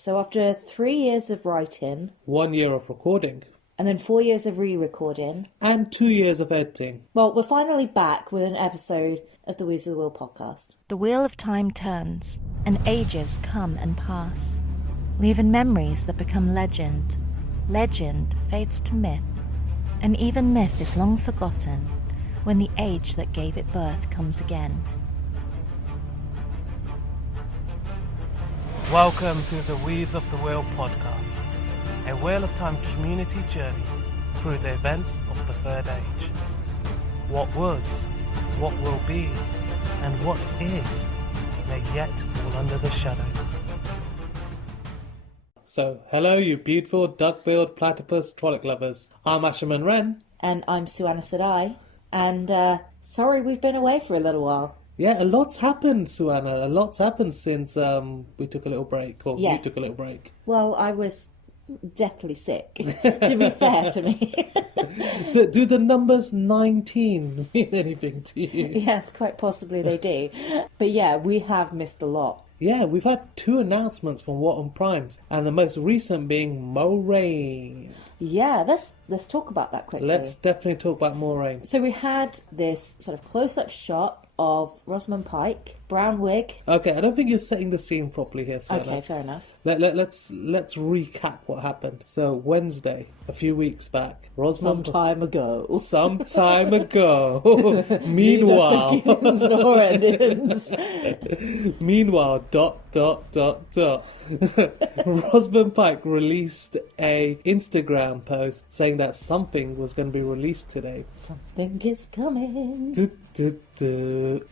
So after 3 years of writing, 1 year of recording, and then 4 years of re-recording, and 2 years of editing. Well, we're finally back with an episode of the Wheels of the Wheel podcast. The wheel of time turns, and ages come and pass, leaving memories that become legend. Legend fades to myth, and even myth is long forgotten when the age that gave it birth comes again. Welcome to the Weaves of the Wheel podcast, a Wheel of Time community journey through the events of the Third Age. What was, what will be, and what is may yet fall under the shadow. So, hello you beautiful duck-billed platypus frolic lovers. I'm Suana and Ren. And I'm Suana Sedai. And sorry we've been away for a little while. Yeah, a lot's happened, Suana. A lot's happened since we took a little break, or you took a little break. Well, I was deathly sick, to be fair to me. Do the numbers 19 mean anything to you? Yes, quite possibly they do. But yeah, we have missed a lot. Yeah, we've had 2 announcements from What on Primes, and the most recent being Moiraine. Yeah, let's talk about that quickly. Let's definitely talk about Moiraine. So we had this sort of close-up shot of Rosamund Pike, brown wig. Okay, I don't think you're setting the scene properly here, Suana. Okay, fair enough. Let's recap what happened. So Wednesday, a few weeks back, Rosamund. Some time ago. Meanwhile. Neither begins nor ends. Meanwhile, ... Rosamund Pike released a Instagram post saying that something was going to be released today. Something is coming.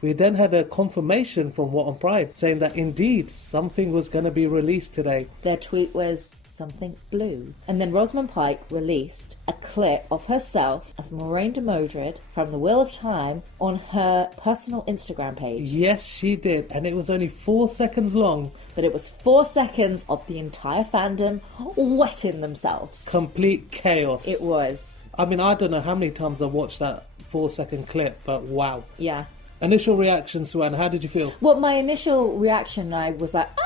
We then had a confirmation from What on Prime saying that indeed something was going to be released today. Their tweet was something blue. And then Rosamund Pike released a clip of herself as Moiraine de Modred from The Wheel of Time on her personal Instagram page. Yes, she did. And it was only 4 seconds long. But it was 4 seconds of the entire fandom wetting themselves. Complete chaos. It was. I mean, I don't know how many times I've watched that 4-second clip, but wow. Yeah. Initial reaction, Suana, how did you feel? Well, my initial reaction, I was like, ah!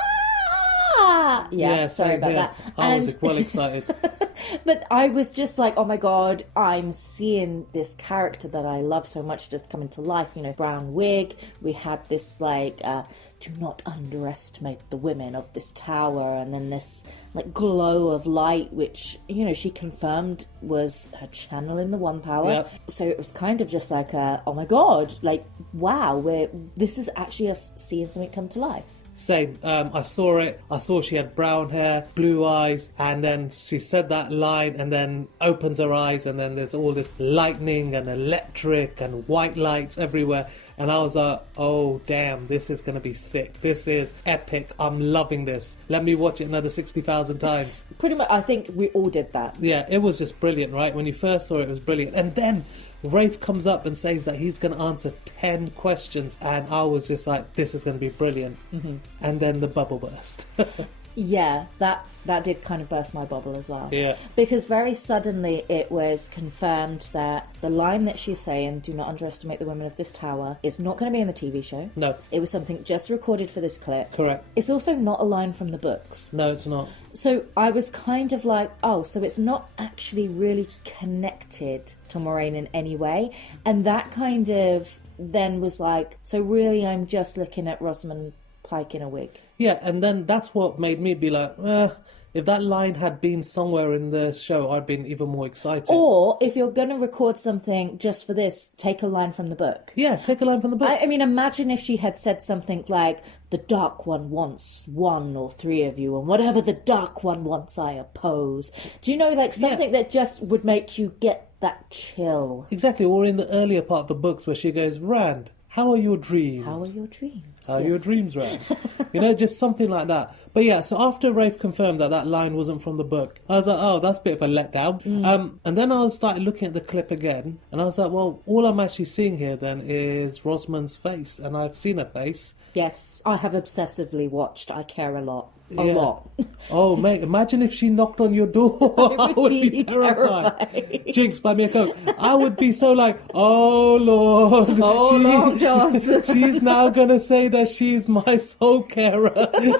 Yeah, sorry about that. I was well excited. But I was just like, oh my god, I'm seeing this character that I love so much just coming to life. You know, brown wig. We had this like, do not underestimate the women of this tower. And then this like glow of light, which, you know, she confirmed was her channel in the One Power. Yep. So it was kind of just like, oh my god, like, wow, this is actually us seeing something come to life. Same. I saw it. I saw she had brown hair, blue eyes, and then she said that line and then opens her eyes and then there's all this lightning and electric and white lights everywhere. And I was like, oh, damn, this is going to be sick. This is epic. I'm loving this. Let me watch it another 60,000 times. Pretty much, I think we all did that. Yeah, it was just brilliant, right? When you first saw it, it was brilliant. And then Rafe comes up and says that he's going to answer 10 questions. And I was just like, this is going to be brilliant. Mm-hmm. And then the bubble burst. Yeah, that did kind of burst my bubble as well. Yeah. Because very suddenly it was confirmed that the line that she's saying, do not underestimate the women of this tower, is not going to be in the TV show. No. It was something just recorded for this clip. Correct. It's also not a line from the books. No, it's not. So I was kind of like, oh, so it's not actually really connected to Moiraine in any way. And that kind of then was like, so really I'm just looking at Rosamund Pike in a wig. Yeah, and then that's what made me be like, if that line had been somewhere in the show, I'd been even more excited. Or, if you're going to record something just for this, take a line from the book. Yeah, take a line from the book. I mean, imagine if she had said something like, the Dark One wants 1 or 3 of you, and whatever the Dark One wants, I oppose. Do you know, like, something that just would make you get that chill? Exactly, or in the earlier part of the books where she goes, Rand, how are your dreams? How are your dreams? How are your dreams, Rand? You know, just something like that. But yeah, so after Rafe confirmed that line wasn't from the book, I was like, oh, that's a bit of a letdown. And then I started looking at the clip again, and I was like, well, all I'm actually seeing here then is Rosamund's face, and I've seen her face. Yes, I have obsessively watched I Care a Lot. a lot. Oh, mate, imagine if she knocked on your door. I would be terrified. Jinx, buy me a Coke. I would be so like, oh, Lord. Lord Johnson. She's now going to say that she's my soul carer.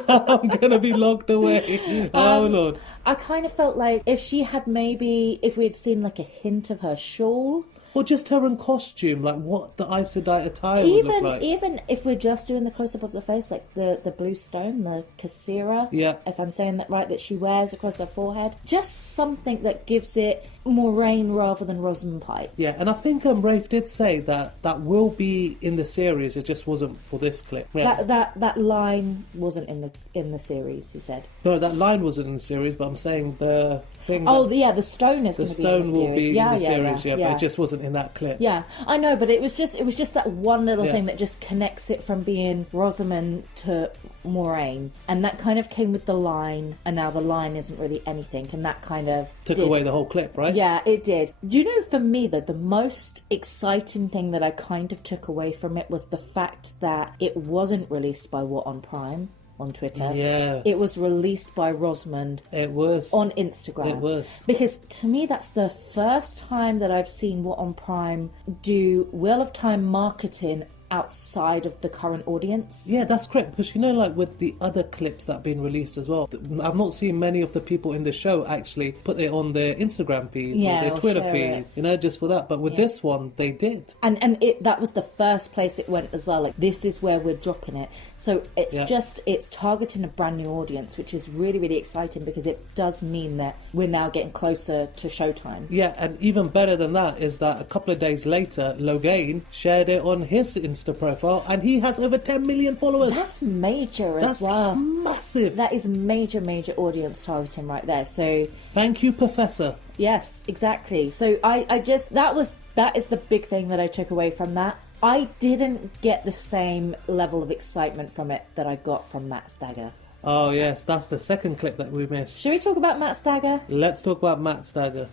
I'm going to be locked away. Oh, Lord. I kind of felt like if we had seen like a hint of her shawl. Or just her in costume, like what the Aes Sedai attire would look like. Even if we're just doing the close-up of the face, like the blue stone, the Kassira, if I'm saying that right, that she wears across her forehead, just something that gives it Moiraine rather than Rosamund Pike. Yeah, and I think Rafe did say that will be in the series, it just wasn't for this clip. Yeah. That line wasn't in the series, he said. No, that line wasn't in the series, but I'm saying the thing... the stone is going to be in the series. The stone will be in the series, yeah, but it just wasn't in that clip. Yeah, I know, but it was just that one little thing that just connects it from being Rosamund to Moiraine, and that kind of came with the line, and now the line isn't really anything, and that kind of took away the whole clip, right? Yeah, it did. Do you know, for me though, the most exciting thing that I kind of took away from it was the fact that it wasn't released by What on Prime on Twitter. Yes. It was released by Rosamund. It was. On Instagram. It was. Because to me, that's the first time that I've seen What on Prime do Wheel of Time marketing outside of the current audience. Yeah, that's correct, because like with the other clips that have been released as well, I've not seen many of the people in the show actually put it on their Instagram feeds or their Twitter feeds, just for that. But with this one, they did. And that was the first place it went as well. Like, this is where we're dropping it. So it's targeting a brand new audience, which is really, really exciting, because it does mean that we're now getting closer to showtime. Yeah, and even better than that is that a couple of days later, Logain shared it on his Insta profile, and he has over 10 million followers. That's major as well. That's massive. That is major audience targeting right there. So thank you, Professor. Yes, exactly. So I just that is the big thing that I took away from that. I didn't get the same level of excitement from it that I got from Matt's dagger. Oh yes, that's the second clip that we missed. Should we talk about Matt's dagger? Let's talk about Matt's dagger.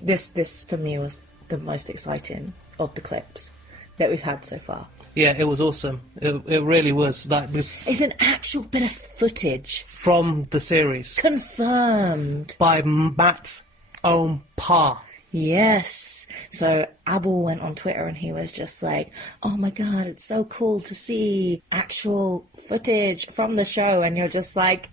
This for me was the most exciting of the clips that we've had so far. Yeah, it was awesome. It really was. It's an actual bit of footage from the series, confirmed by Matt's own pa. Yes. So Abel went on Twitter and he was just like, oh my god, it's so cool to see actual footage from the show, and you're just like,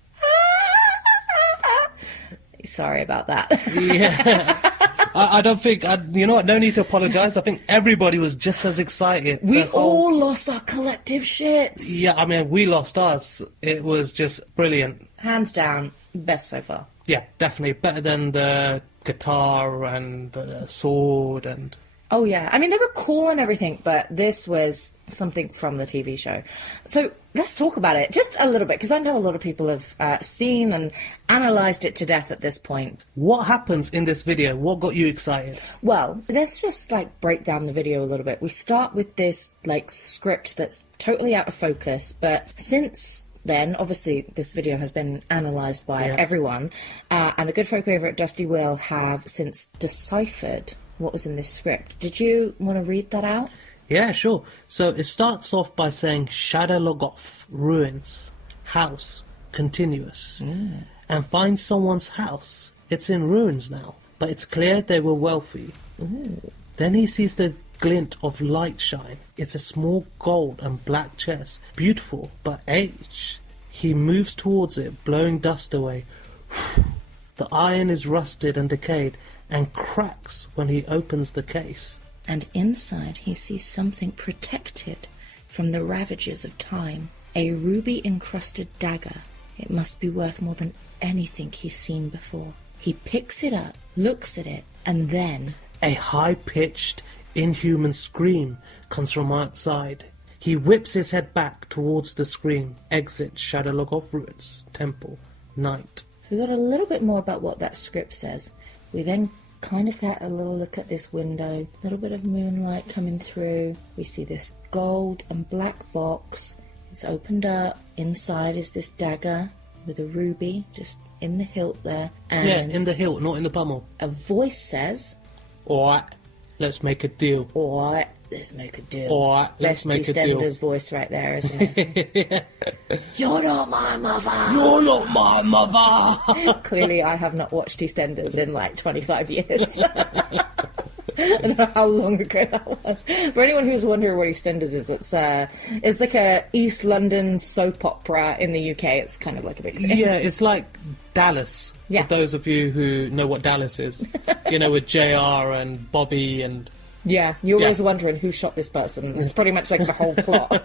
sorry about that. Yeah. I don't think, you know what, no need to apologise. I think everybody was just as excited. We all lost our collective shits. Yeah, I mean, we lost ours. It was just brilliant. Hands down, best so far. Yeah, definitely. Better than the guitar and the sword and... Oh yeah, I mean, they were cool and everything, but this was something from the TV show. So let's talk about it just a little bit, because I know a lot of people have seen and analysed it to death at this point. What happens in this video? What got you excited? Well, let's just break down the video a little bit. We start with this script that's totally out of focus, but since then, obviously, this video has been analysed by everyone, and the good folk over at Dusty Will have since deciphered what was in this script. Did you want to read that out? Yeah, sure. So it starts off by saying Shada Logoth, ruins, house, continuous, and find someone's house. It's in ruins now, but it's clear they were wealthy. Ooh. Then he sees the glint of light shine. It's a small gold and black chest, beautiful but aged. He moves towards it, blowing dust away. The iron is rusted and decayed, and cracks when he opens the case. And inside he sees something protected from the ravages of time. A ruby-encrusted dagger. It must be worth more than anything he's seen before. He picks it up, looks at it, and then... A high-pitched, inhuman scream comes from outside. He whips his head back towards the scream. Exit Shadowlogoth Ruins, Temple, night. We got a little bit more about what that script says. We then kind of get a little look at this window, a little bit of moonlight coming through. We see this gold and black box. It's opened up. Inside is this dagger with a ruby just in the hilt there. And yeah, in the hilt, not in the pummel. A voice says, Alright, let's make a deal. Alright, let's make a deal. Alright, let's make a deal. EastEnders voice right there, isn't it? You're not my mother. You're not my mother. Clearly, I have not watched EastEnders in like 25 years. I don't know how long ago that was. For anyone who's wondering what EastEnders is, it's like a East London soap opera in the UK. It's kind of like a big thing. Yeah, it's like Dallas. Yeah. For those of you who know what Dallas is, you know, with JR and Bobby and. Yeah, you're always wondering who shot this person. It's pretty much like the whole plot.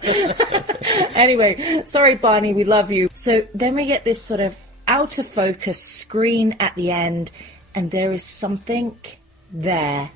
Anyway, sorry, Barney, we love you. So then we get this sort of out of focus screen at the end, and there is something there.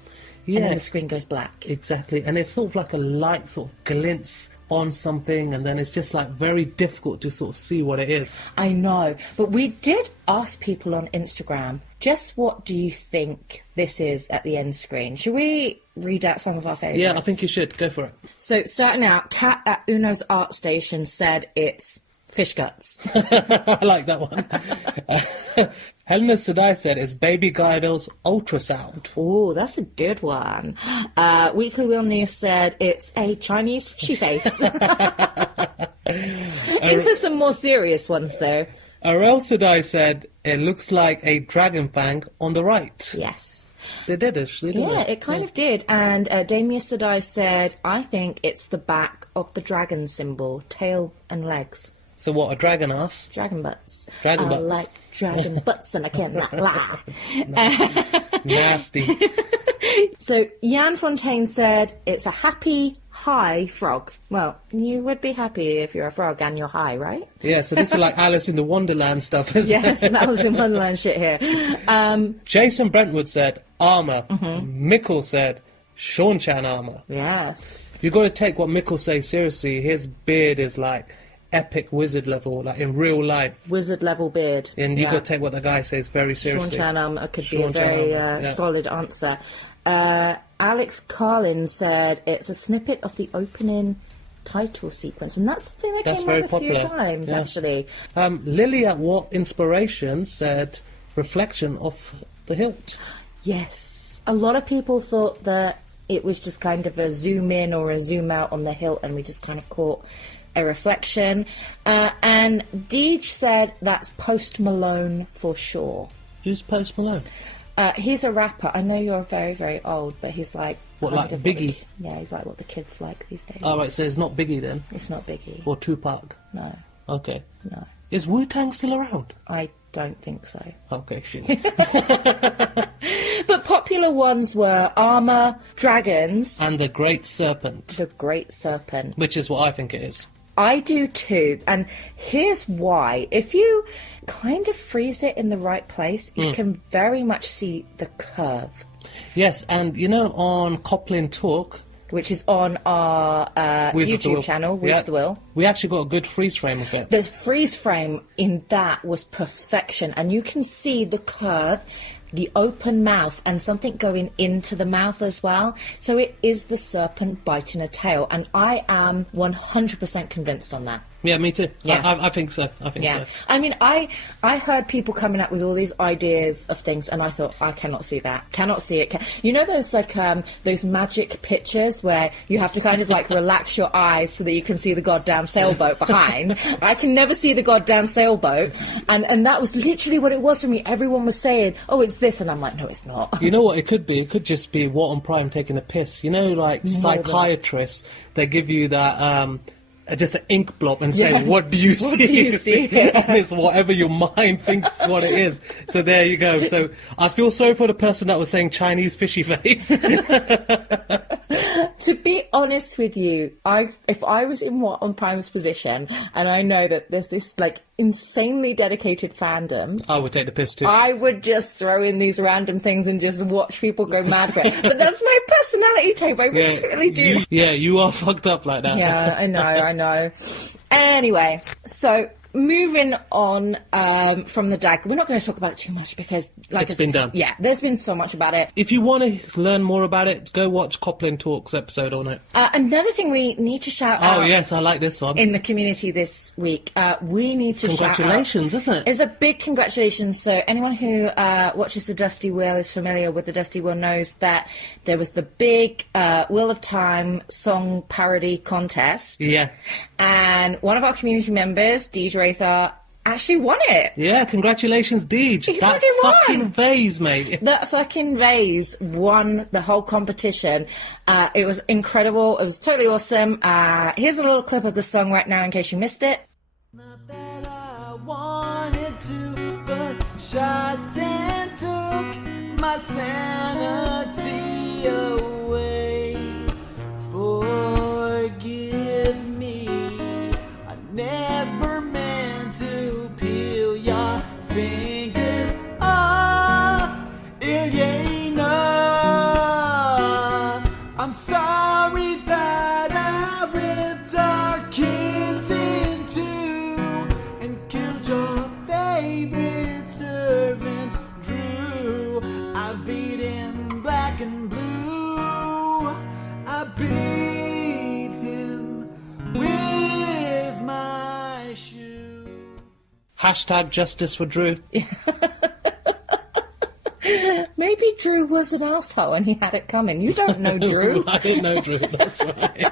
Yeah. And then the screen goes black. Exactly, and it's sort of like a light sort of glints on something, and then it's just like very difficult to sort of see what it is. I know, but we did ask people on Instagram, just what do you think this is at the end screen? Should we read out some of our favourites? Yeah, I think you should. Go for it. So, starting out, Kat at Uno's Art Station said it's fish guts. I like that one. Helena Sedai said it's Baby Guido's ultrasound. Oh, that's a good one. Weekly Wheel News said it's a Chinese fishy face. Into some more serious ones, though. Arel Sedai said it looks like a dragon fang on the right. Yes. They did it. Yeah, it kind of did. And Damien Sedai said, I think it's the back of the dragon symbol, tail and legs. So what, a dragon ass? Dragon butts. Dragon butts. I like dragon butts and I cannot lie. Nasty. So Jan Fontaine said it's a happy, high frog. Well, you would be happy if you're a frog and you're high, right? Yeah, so this is like Alice in the Wonderland stuff, isn't Yes, it? that was in Wonderland shit here. Jason Brentwood said armour. Mickle said Sean Chan armour. Yes. You've got to take what Mickle says seriously. His beard is like epic wizard level, like in real life. Wizard level beard. And you got to take what the guy says very seriously. Sean Chan could be Sean a very Chan, solid answer. Alex Carlin said it's a snippet of the opening title sequence, and that's something that That's came very up a few popular. times, Yeah. actually. Lily at What Inspiration said reflection of the hilt. Yes. A lot of people thought that it was just kind of a zoom in or a zoom out on the hilt, and we just kind of caught a reflection. And Deej said that's Post Malone for sure. Who's Post Malone? He's a rapper. I know you're very, very old, but he's like... What, kind like of Biggie? Yeah, he's like what the kids like these days. Oh, right, so it's not Biggie then? It's not Biggie. Or Tupac? No, Okay. no. Is Wu-Tang still around? I don't think so. Okay, shit. But popular ones were Armour, Dragons, And the Great Serpent, the Great Serpent. which is what I think it is. I do too, and here's why. If you kind of freeze it in the right place, you can very much see the curve, Yes, and you know on Coplin Talk, which is on our Wheels of the YouTube Will. channel, Wheels of the Will. We actually got a good freeze frame of it. The freeze frame in that was perfection, and you can see the curve, the open mouth, and something going into the mouth as well. So it is the serpent biting a tail, and I am 100% convinced on that. Yeah, me too. Yeah. I think so. I think Yeah, so. I mean, I heard people coming up with all these ideas of things, and I thought, I cannot see that. Cannot see it. You know those like those magic pictures where you have to kind of like relax your eyes so that you can see the goddamn sailboat behind. I can never see the goddamn sailboat, and that was literally what it was for me. Everyone was saying, "Oh, it's this," and I'm like, "No, it's not." You know what it could be? It could just be Walton Prime taking a piss. You know, like psychiatrists, they give you that just an ink blob and say, Yeah. what do you see? What do you see? And it's whatever your mind thinks what it is. So there you go. So I feel sorry for the person that was saying Chinese fishy face. To be honest with you, if I was in on Prime's position, and I know that there's this like insanely dedicated fandom, I would take the piss too. I would just throw in these random things and just watch people go mad for it. But that's my personality type. I really do. You are fucked up like that. Yeah, I know. Anyway, so moving on from the dagger, we're not going to talk about it too much because, like, It's been done. Yeah, there's been so much about it. If you want to learn more about it, go watch Copland Talks episode on it. Another thing we need to shout out. Oh, yes, I like this one. In the community this week, we need to Congratulations, shout out, isn't it? It's a big congratulations. So anyone who watches the Dusty Wheel is familiar with the Dusty Wheel knows that there was the big Wheel of Time song parody contest. Yeah. And one of our community members, Deej Rather, actually won it. Yeah, congratulations, Deej. He That fucking won. fucking vase, mate. That fucking vase won the whole competition. It was incredible. It was totally awesome. Here's a little clip of the song right now in case you missed it. Not that I wanted to, but shot and took my sanity away. Forgive me, I never meant to peel your fingers off, Ilyena. I'm sorry that I ripped our kids in two and killed your favorite servant, Drew. I beat him black and blue. I beat him with my shoe. Hashtag justice for Drew. Maybe Drew was an asshole and he had it coming. You don't know Drew. I didn't know Drew, that's right.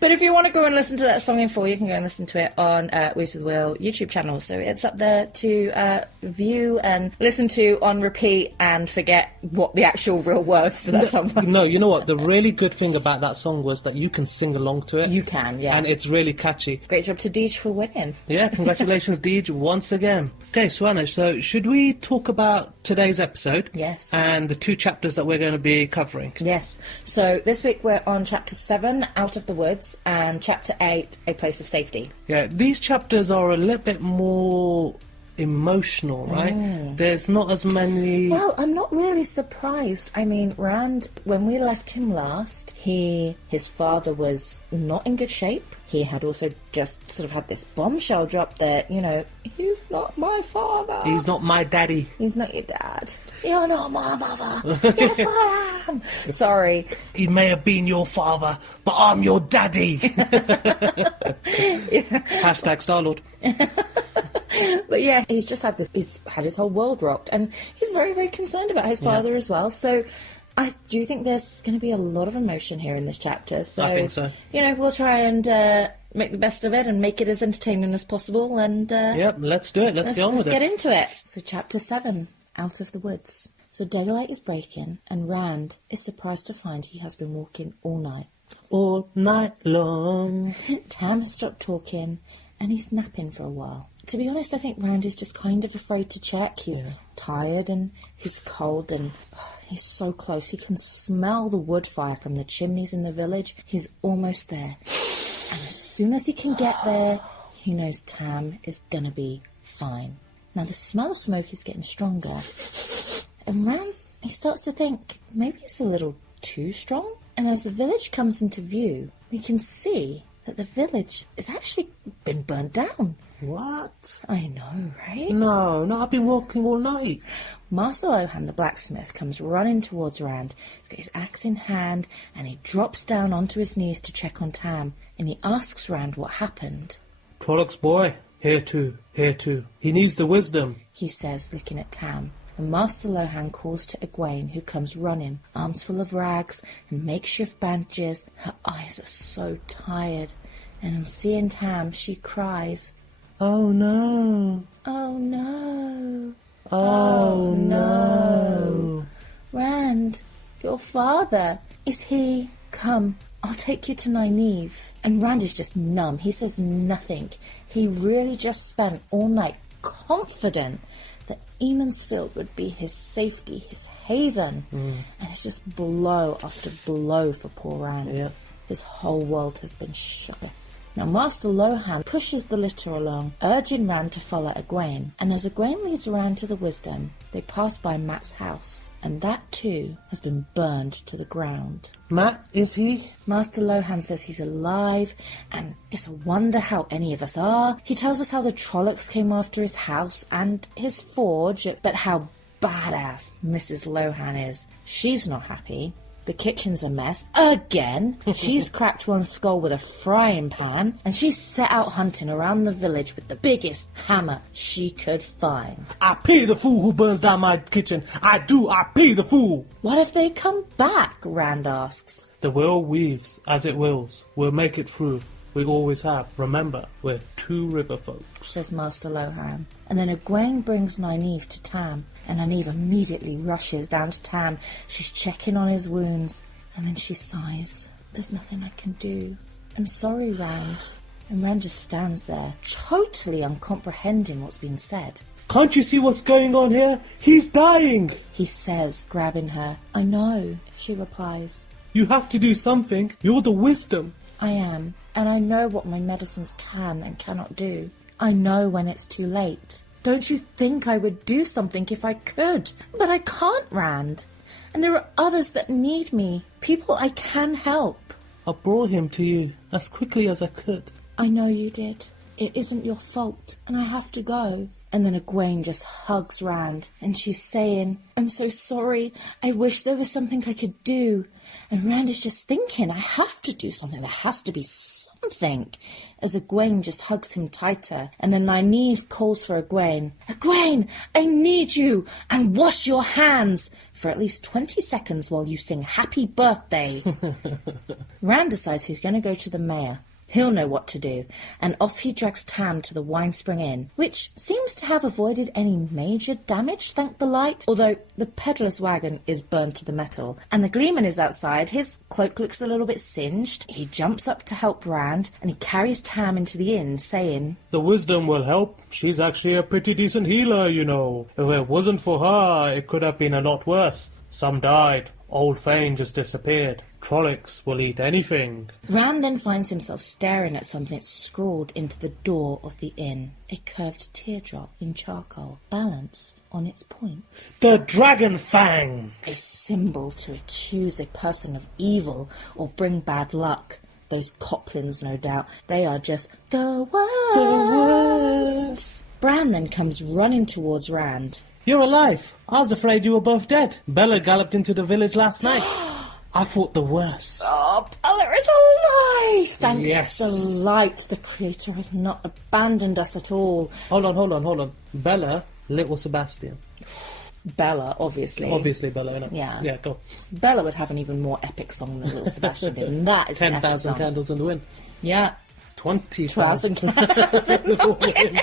But if you want to go and listen to that song in full, you can go and listen to it on Wheels of the Wheel YouTube channel. So it's up there to view and listen to on repeat and forget what the actual real words to that song were. No, you know what? The really good thing about that song was that you can sing along to it. You can, yeah. And it's really catchy. Great job to Deej for winning. Yeah, congratulations, Deej, once again. Okay, Suana, so should we talk about today's episode? Yes. And the 2 chapters that we're going to be covering? Yes. So this week we're on Chapter 7, Out of the Woods, and Chapter 8, A Place of Safety. Yeah, these chapters are a little bit more emotional, right? There's not as many... Well, I'm not really surprised. I mean, Rand, when we left him last, his father was not in good shape. He had also just sort of had this bombshell drop that, you know, he's not my father. He's not my daddy. He's not your dad. You're not my mother. Yes, I am. Sorry. He may have been your father, but I'm your daddy. Hashtag Star-Lord. But yeah, he's just had this, he's had his whole world rocked, and he's very, very concerned about his father as well. So I do think there's going to be a lot of emotion here in this chapter. So, I think so. You know, we'll try and make the best of it and make it as entertaining as possible. And Yep, let's do it. Let's get on with get it. into it. So Chapter 7, Out of the Woods. So daylight is breaking, and Rand is surprised to find he has been walking all night. All night long. Tam has stopped talking, and he's napping for a while. To be honest, I think Rand is just kind of afraid to check. He's tired and he's cold and he's so close. He can smell the wood fire from the chimneys in the village. He's almost there. And as soon as he can get there, he knows Tam is going to be fine. Now, the smell of smoke is getting stronger. And Rand, he starts to think, maybe it's a little too strong. And as the village comes into view, we can see that the village has actually been burnt down. What? I know, right? No, I've been walking all night. Master Lohan, the blacksmith, comes running towards Rand. He's got his axe in hand, and he drops down onto his knees to check on Tam, and he asks Rand what happened. Trollocs boy, here too. He needs the wisdom. He says, looking at Tam. And Master Lohan calls to Egwene, who comes running, arms full of rags and makeshift bandages. Her eyes are so tired, and on seeing Tam, she cries, Oh no. Oh no. Oh no. Rand, your father, is he? Come, I'll take you to Nynaeve. And Rand is just numb. He says nothing. He really just spent all night confident that Emansfield would be his safety, his haven. And it's just blow after blow for poor Rand. Yeah. His whole world has been shooketh. Now Master Lohan pushes the litter along, urging Rand to follow Egwene, and as Egwene leads Rand to the wisdom, they pass by Matt's house, and that too has been burned to the ground. Matt, is he? Master Lohan says he's alive, and it's a wonder how any of us are. He tells us how the Trollocs came after his house and his forge, but how badass Mrs. Lohan is. She's not happy. The kitchen's a mess. Again! She's cracked one skull with a frying pan, and she's set out hunting around the village with the biggest hammer she could find. I pay the fool who burns down my kitchen. I pay the fool. What if they come back? Rand asks. The will weaves as it wills. We'll make it through. We always have. Remember, we're two river folks, says Master Lohan. And then Egwene brings Nynaeve to Tam, and Nynaeve immediately rushes down to Tam. She's checking on his wounds, and then she sighs. There's nothing I can do. I'm sorry, Rand. And Rand just stands there, totally uncomprehending what's been said. Can't you see what's going on here? He's dying, he says, grabbing her. I know, she replies. You have to do something. You're the wisdom. I am, and I know what my medicines can and cannot do. I know when it's too late. Don't you think I would do something if I could? But I can't, Rand. And there are others that need me. People I can help. I brought him to you as quickly as I could. I know you did. It isn't your fault, and I have to go. And then Egwene just hugs Rand, and she's saying, I'm so sorry. I wish there was something I could do. And Rand is just thinking, I have to do something. There has to be something. As Egwene just hugs him tighter. And then Nynaeve calls for Egwene. Egwene, I need you. And wash your hands for at least 20 seconds while you sing Happy Birthday. Rand decides he's going to go to the mayor. He'll know what to do, and off he drags Tam to the Winespring Inn, which seems to have avoided any major damage, thank the light, although the peddler's wagon is burned to the metal, and the gleeman is outside. His cloak looks a little bit singed. He jumps up to help Rand, and he carries Tam into the inn, saying, The wisdom will help. She's actually a pretty decent healer, you know. If it wasn't for her, it could have been a lot worse. Some died. Old Fane just disappeared. Trollocs will eat anything. Rand then finds himself staring at something scrawled into the door of the inn. A curved teardrop in charcoal, balanced on its point. The Dragon Fang! A symbol to accuse a person of evil or bring bad luck. Those Coplins, no doubt. They are just the worst. The worst. Bran then comes running towards Rand. You're alive. I was afraid you were both dead. Bella galloped into the village last night. I thought the worst. Oh, Bella is alive! Thank yes. the light. The Creator has not abandoned us at all. Hold on. Bella, little Sebastian. Bella, obviously. Obviously Bella, innit? Yeah. Yeah, go. Bella would have an even more epic song than little Sebastian did, and that is 10,000 candles in the wind. Yeah. 20,000 candles in the wind.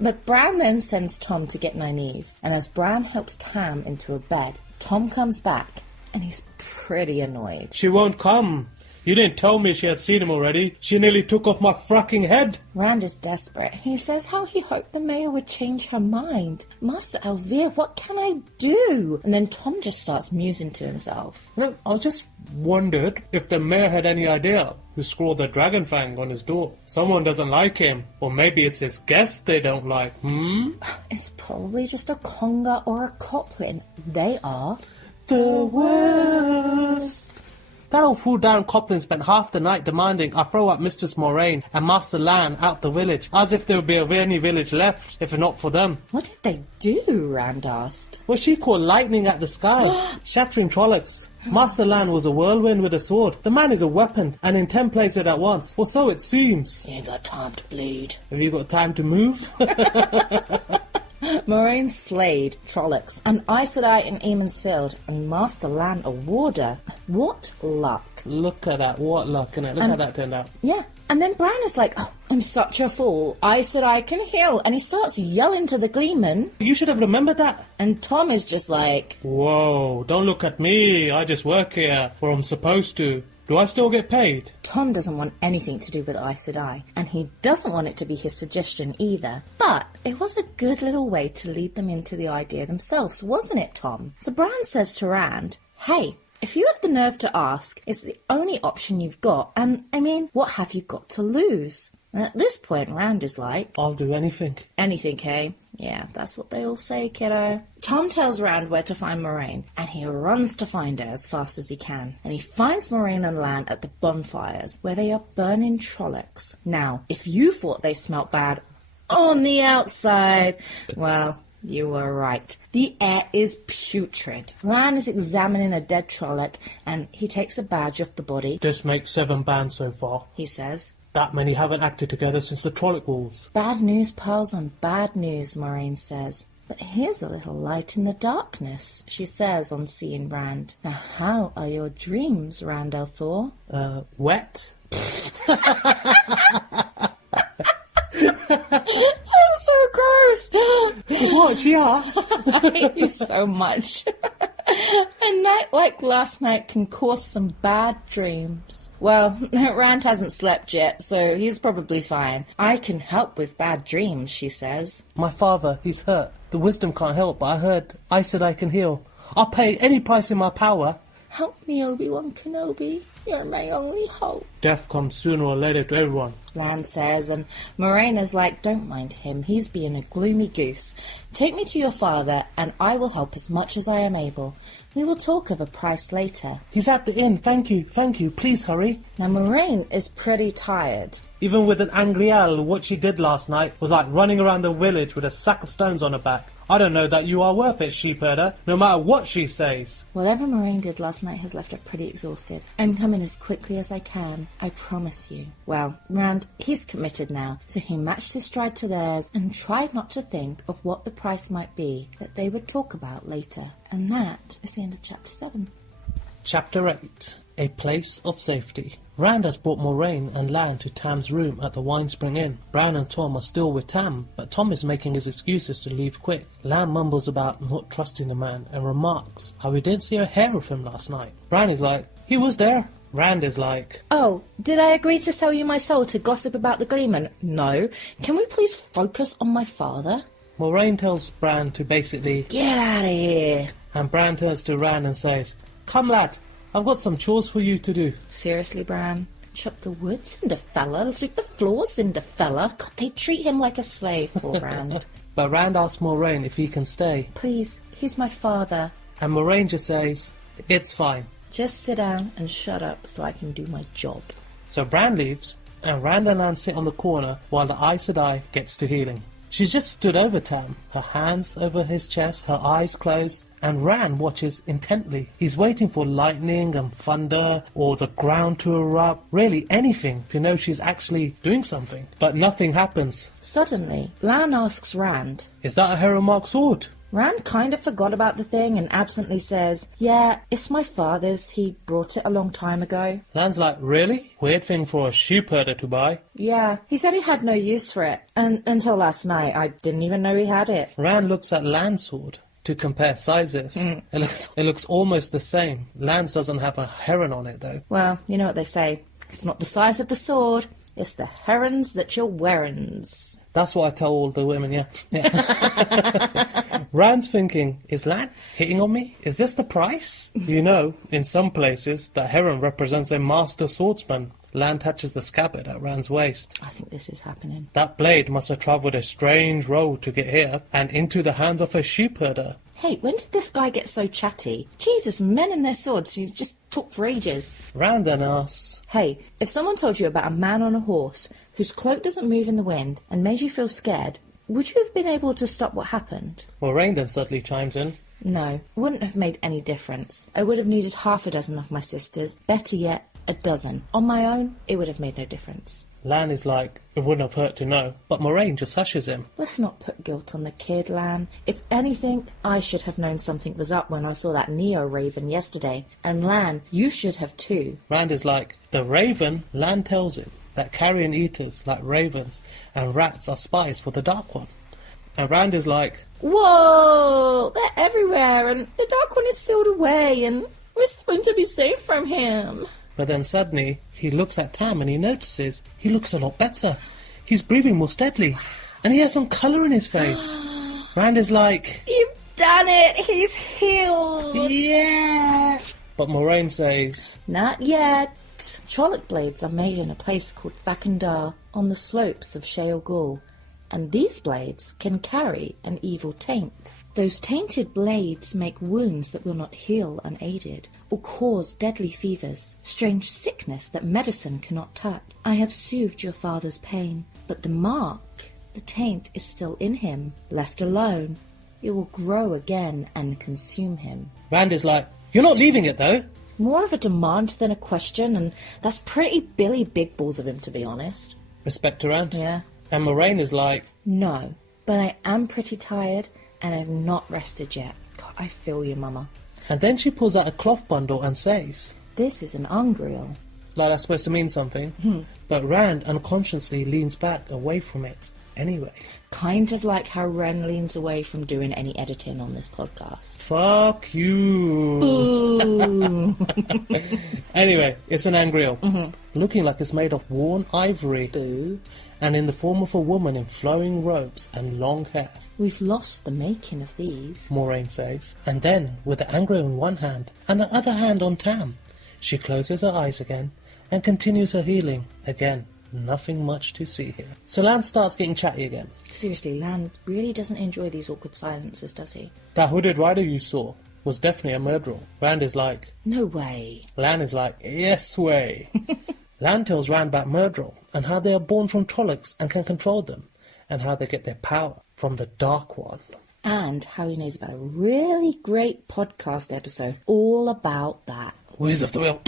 But Bran then sends Tom to get Nynaeve, and as Bran helps Tam into a bed, Tom comes back, and he's pretty annoyed. She won't come. You didn't tell me she had seen him already. She nearly took off my fracking head. Rand is desperate. He says how he hoped the mayor would change her mind. Master Elvire, what can I do? And then Tom just starts musing to himself. No, I just wondered if the mayor had any idea who scrawled the Dragon Fang on his door. Someone doesn't like him, or maybe it's his guests they don't like, It's probably just a Conga or a Coplin. They are the worst. That old fool Darren Coplin spent half the night demanding I throw out Mistress Moiraine and Master Lan out the village, as if there would be any village left, if not for them. What did they do? Rand asked. Well, she called lightning at the sky, shattering Trollocs. Master Lan was a whirlwind with a sword. The man is a weapon, and in 10 places at once, or so it seems. You got time to bleed. Have you got time to move? Moiraine slayed Trollocs, and Aes Sedai in Eamon's Field, and Master Lan a warder. What luck. Look at that, what luck, innit? Look how that turned out. Yeah, and then Bran is like, oh, I'm such a fool. Aes Sedai can heal, and he starts yelling to the Gleeman. You should have remembered that. And Tom is just like, whoa, don't look at me. I just work here, or I'm supposed to. Do I still get paid? Tom doesn't want anything to do with Aes Sedai, and he doesn't want it to be his suggestion either. But it was a good little way to lead them into the idea themselves, wasn't it, Tom? So Bran says to Rand, hey, If you have the nerve to ask, it's the only option you've got. And, I mean, what have you got to lose? And at this point, Rand is like, I'll do anything. anything, hey? Yeah, that's what they all say, kiddo. Tom tells Rand where to find Moiraine, and he runs to find her as fast as he can. And he finds Moiraine and Lan at the bonfires, where they are burning Trollocs. Now, if you thought they smelt bad on the outside, well, you were right. The air is putrid. Lan is examining a dead Trolloc, and he takes a badge off the body. This makes 7 bands so far. He says, That many haven't acted together since the Trolloc Wars. bad news piles on bad news, Moiraine says. But here's a little light in the darkness, she says on seeing Rand. Now, how are your dreams, Rand al'Thor? Wet? That's so gross! What, she asked? I hate you so much. A night like last night can cause some bad dreams. Well, Rand hasn't slept yet, so he's probably fine. I can help with bad dreams, she says. My father, he's hurt. The wisdom can't help, but I heard I said I can heal. I'll pay any price in my power. Help me, Obi-Wan Kenobi. You're my only hope. Death comes sooner or later to everyone. Lan says, and Moiraine is like, don't mind him, he's being a gloomy goose. Take me to your father, and I will help as much as I am able. We will talk of a price later. He's at the inn. Thank you, please hurry. Now Moiraine is pretty tired. Even with an angry owl, what she did last night was like running around the village with a sack of stones on her back. I don't know that you are worth it, sheepherder, no matter what she says. Whatever Moiraine did last night has left her pretty exhausted. I'm coming as quickly as I can, I promise you. Well, Rand, he's committed now, so he matched his stride to theirs and tried not to think of what the price might be that they would talk about later. And that is the end of Chapter 7. Chapter 8. A Place of Safety. Rand has brought Moiraine and Lan to Tam's room at the Winespring Inn. Bran and Tom are still with Tam, but Tom is making his excuses to leave quick. Lan mumbles about not trusting the man and remarks how he didn't see a hair of him last night. Bran is like, he was there. Rand is like, Oh, did I agree to sell you my soul to gossip about the Gleeman? No. Can we please focus on my father? Moiraine tells Bran to basically, Get out of here. and Bran turns to Rand and says, Come lad, I've got some chores for you to do. Seriously, Bran? Chop the wood, Cinderfella. Sweep the floor, Cinderfella. God, they treat him like a slave, poor Rand. But Rand asks Moiraine if he can stay, Please, he's my father. and Moiraine just says, it's fine. Just sit down and shut up so I can do my job. So Bran leaves, and Rand and Lan sit on the corner while the Aes Sedai gets to healing. She's just stood over Tam, her hands over his chest, her eyes closed, and Rand watches intently. He's waiting for lightning and thunder, or the ground to erupt, really anything to know she's actually doing something. But nothing happens. Suddenly, Lan asks Rand. Is that a Hero-marked sword? Rand kind of forgot about the thing and absently says, Yeah, it's my father's. He brought it a long time ago. Lan's like, really? Weird thing for a sheepherder to buy. Yeah, he said he had no use for it. And until last night, I didn't even know he had it. Rand looks at Lan's sword to compare sizes. It looks almost the same. Lan's doesn't have a heron on it though. Well, you know what they say. It's not the size of the sword, it's the herons that you're wearin's. That's what I tell all the women, yeah. Rand's thinking, is Lan hitting on me? Is this the price? You know, in some places, the heron represents a master swordsman. Lan touches the scabbard at Rand's waist. I think this is happening. That blade must have travelled a strange road to get here, and into the hands of a sheepherder. Hey, when did this guy get so chatty? Jesus, men and their swords, you just talk for ages. Rand then asks, Hey, if someone told you about a man on a horse whose cloak doesn't move in the wind and made you feel scared, would you have been able to stop what happened? Moiraine then suddenly chimes in. No, wouldn't have made any difference. I would have needed half a dozen of my sisters, better yet, a dozen. On my own, it would have made no difference. Lan is like, it wouldn't have hurt to know, but Moiraine just hushes him. Let's not put guilt on the kid, Lan. If anything, I should have known something was up when I saw that Neo-Raven yesterday. And Lan, you should have too. Rand is like, the Raven? Lan tells him that carrion eaters like ravens and rats are spies for the Dark One. And Rand is like, Whoa! They're everywhere, and the Dark One is sealed away, and we're supposed to be safe from him. but then suddenly he looks at Tam and he notices he looks a lot better. He's breathing more steadily, and he has some colour in his face. Rand is like, You've done it! He's healed! yeah! But Moiraine says, Not yet. Trolloc blades are made in a place called Thakandar on the slopes of Sheol Ghul, and these blades can carry an evil taint. Those tainted blades make wounds that will not heal unaided, or cause deadly fevers, strange sickness that medicine cannot touch. I have soothed your father's pain, but the mark, the taint, is still in him. Left alone, it will grow again and consume him. Rand is like, you're not leaving it though. More of a demand than a question, and that's pretty Billy Big Balls of him, to be honest. Respect to Rand. Yeah. And Moiraine is like, No, but I am pretty tired, and I've not rested yet. God, I feel you, Mama. and then she pulls out a cloth bundle and says, This is an ungrill. like that's supposed to mean something. But Rand unconsciously leans back away from it anyway. Kind of like how Ren leans away from doing any editing on this podcast. Fuck you. Boo! Anyway, it's an angriel, looking like it's made of worn ivory, Boo. and in the form of a woman in flowing robes and long hair, We've lost the making of these. Moiraine says. And then, with the angriel in one hand and the other hand on Tam, she closes her eyes again and continues her healing. Again, nothing much to see here. So Lan starts getting chatty again. Seriously, Lan really doesn't enjoy these awkward silences, does he? That hooded rider you saw was definitely a murderer. Rand is like, No way. Lan is like, yes way. Lan tells Rand about Murdrell and how they are born from Trollocs and can control them, and how they get their power from the Dark One. And how he knows about a really great podcast episode all about that. Wheels of the Wheel.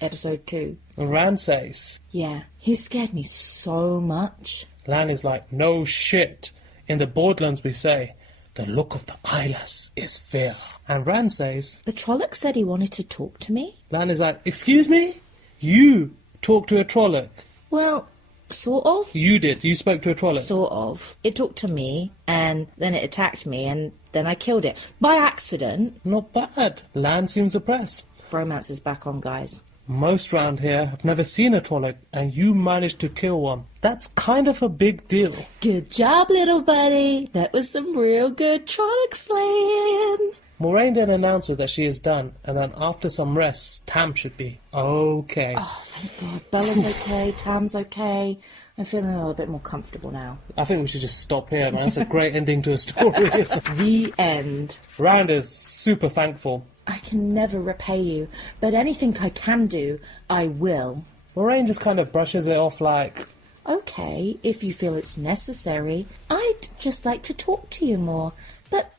Episode 2. Rand says, Yeah, he scared me so much. Lan is like, no shit. In the Borderlands we say, the look of the eyeless is fear. And Rand says, The Trolloc said he wanted to talk to me. Lan is like, excuse me? You talk to a Trolloc. Well, sort of. You did. You spoke to a Trolloc. Sort of. It talked to me, and then it attacked me, and then I killed it. By accident. Not bad. Lan seems oppressed. Bromance is back on, guys. Most round here have never seen a Trolloc, and you managed to kill one. That's kind of a big deal. Good job, little buddy. That was some real good Trolloc slaying. Moiraine then announces that she is done, and then after some rest, Tam should be okay. Oh, thank God. Bella's okay. Tam's okay. I'm feeling a little bit more comfortable now. I think we should just stop here, man. It's a great ending to a story. The end. Rand is super thankful. I can never repay you, but anything I can do, I will. Moiraine just kind of brushes it off like, Okay, if you feel it's necessary, I'd just like to talk to you more. But,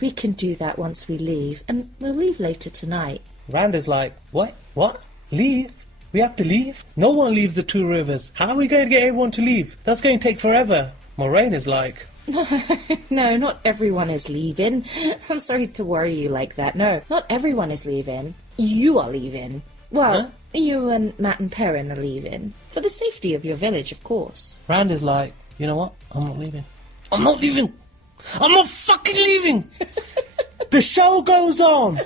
we can do that once we leave, and we'll leave later tonight. Rand is like, what? What? Leave? We have to leave? No one leaves the Two Rivers. How are we going to get everyone to leave? That's going to take forever. Moiraine is like, No, not everyone is leaving. I'm sorry to worry you like that. No, not everyone is leaving. You are leaving. Well, Huh? you and Matt and Perrin are leaving. For the safety of your village, of course. Rand is like, you know what? I'm not leaving. I'm not leaving. I'm not fucking leaving. The show goes on.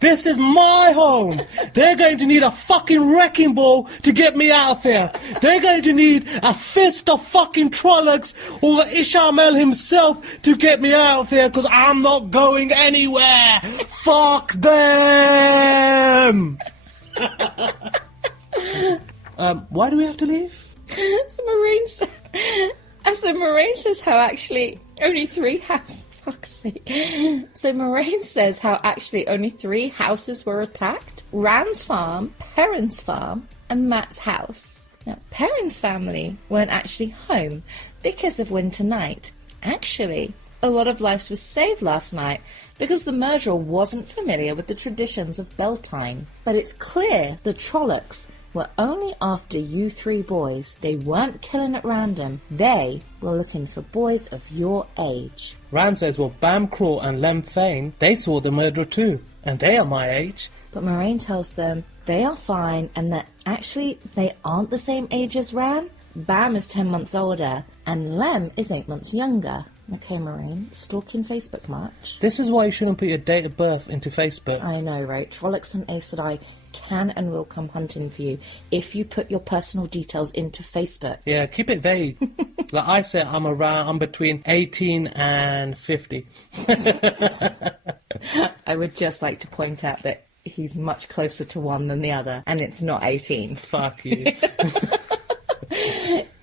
This is my home. They're going to need a fucking wrecking ball to get me out of here. They're going to need a fist of fucking Trollocs or Ishamel himself to get me out of here, because I'm not going anywhere. Fuck them. Why do we have to leave? So Moiraine says how actually only 3 houses... Fuck's sake. So Moiraine says how actually only 3 houses were attacked. Rand's farm, Perrin's farm, and Matt's house. Now, Perrin's family weren't actually home because of Winter Night. Actually, a lot of lives was saved last night because the murderer wasn't familiar with the traditions of Beltane. But it's clear the Trollocs were only after you 3 boys. They weren't killing at random. They were looking for boys of your age. Rand says, well, Bam Craw and Lem Fane, they saw the murderer too, and they are my age. But Moiraine tells them they are fine and that actually they aren't the same age as Ran. Bam is 10 months older and Lem is 8 months younger. Okay, Moiraine, stalking Facebook much? This is why you shouldn't put your date of birth into Facebook. I know, right? Trollocs and Aes Sedai can and will come hunting for you if you put your personal details into Facebook. Yeah, keep it vague. Like I said, I'm between 18 and 50. I would just like to point out that he's much closer to one than the other, and it's not 18. Fuck you.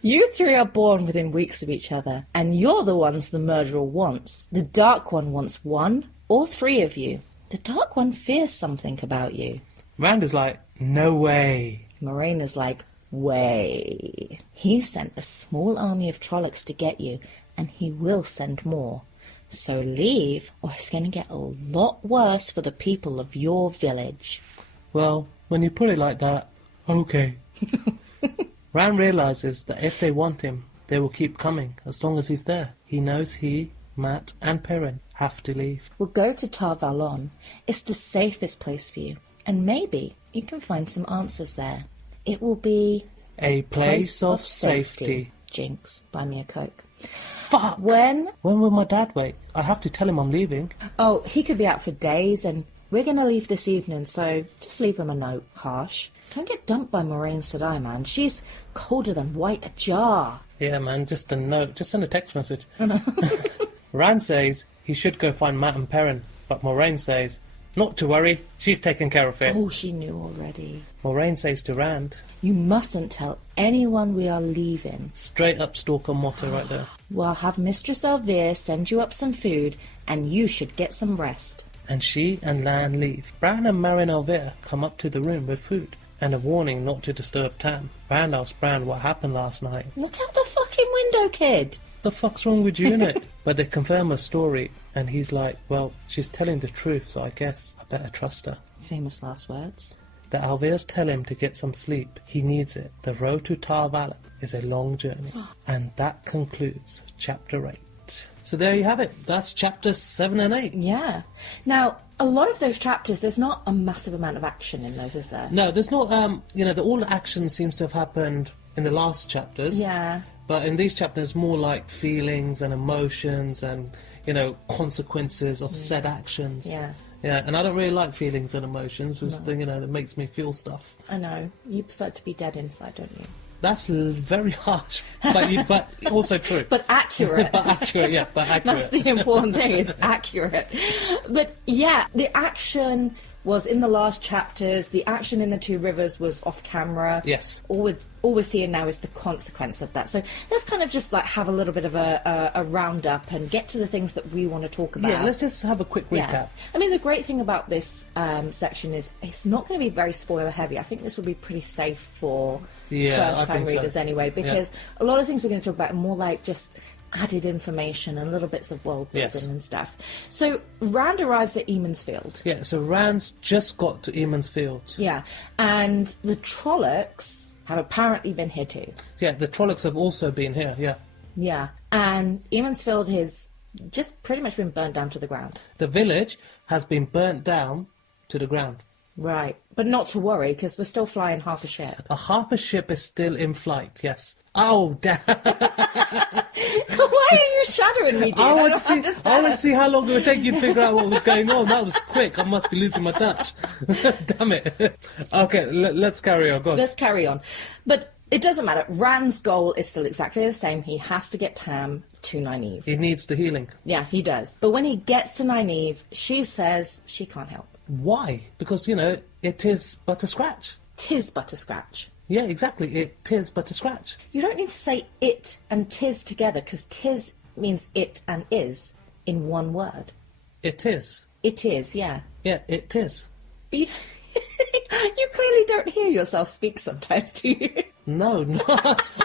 You three are born within weeks of each other, and you're the ones the murderer wants. The Dark One wants one or three of you. The Dark One fears something about you. Rand is like, no way. Moiraine is like, way. He sent a small army of Trollocs to get you, and he will send more. So leave, or it's going to get a lot worse for the people of your village. Well, when you put it like that, okay. Rand realizes that if they want him, they will keep coming as long as he's there. He knows he, Mat, and Perrin have to leave. We'll go to Tar Valon. It's the safest place for you, and maybe you can find some answers there. It will be A place of safety. Jinx, buy me a Coke. Fuck! When? When will my dad wake? I have to tell him I'm leaving. Oh, he could be out for days, and we're going to leave this evening, so just leave him a note. Harsh. Don't get dumped by Moiraine Sedai, man. She's colder than white a jar. Yeah, man, just a note. Just send a text message. I know. Rand says he should go find Mat and Perrin, but Moiraine says, not to worry, she's taken care of it. Oh, she knew already. Moiraine says to Rand, You mustn't tell anyone we are leaving. straight up stalker motto right there. We'll have Mistress Elvire send you up some food, and you should get some rest. And she and Lan leave. Bran and Marin Elvire come up to the room with food and a warning not to disturb Tam. Rand asks Bran what happened last night. Look out the fucking window, kid. The fuck's wrong with you, innit? But they confirm her story, and he's like, well, she's telling the truth, so I guess I better trust her. Famous last words. The Alvirs tell him to get some sleep. He needs it. The road to Tar Valon is a long journey. And that concludes Chapter 8. So there you have it. That's Chapters 7 and 8. Yeah. Now, a lot of those chapters, there's not a massive amount of action in those, is there? No, there's not, all the action seems to have happened in the last chapters. Yeah. But in these chapters, more like feelings and emotions and, consequences of said actions. Yeah. Yeah, and I don't really like feelings and emotions, which that makes me feel stuff. I know. You prefer to be dead inside, don't you? That's very harsh, but also true. But accurate. But accurate. That's the important thing, it's accurate. But yeah, the action was in the last chapters, the action in the Two Rivers was off camera. Yes. All we're seeing now is the consequence of that. So let's kind of just have a little bit of a roundup and get to the things that we want to talk about. Yeah, let's just have a quick recap. Yeah. I mean, the great thing about this section is it's not going to be very spoiler heavy. I think this will be pretty safe for first-time readers anyway, because a lot of things we're going to talk about are more like just added information and little bits of world building and stuff. So Rand arrives at Eamon's Field. Yeah, so Rand's just got to Eamon's Field. Yeah, and the Trollocs have apparently been here too. Yeah, the Trollocs have also been here, yeah. Yeah, and Eamon's Field has just pretty much been burnt down to the ground. The village has been burnt down to the ground. Right, but not to worry, because we're still flying half a ship. Half a ship is still in flight, yes. Oh, damn. Why are you shadowing me, dude? I don't understand. I want to see how long it would take you to figure out what was going on. That was quick. I must be losing my touch. Damn it. Okay, let's carry on. Go on. Let's carry on. But it doesn't matter. Rand's goal is still exactly the same. He has to get Tam to Nynaeve. He needs the healing. Yeah, he does. But when he gets to Nynaeve, she says she can't help. Why? Because, it is but a scratch. 'Tis but a scratch. Yeah, exactly. It is but a scratch. You don't need to say it and 'tis together, because 'tis means it and is in one word. It is. It is, yeah. Yeah, it is. But you you clearly don't hear yourself speak sometimes, do you? No.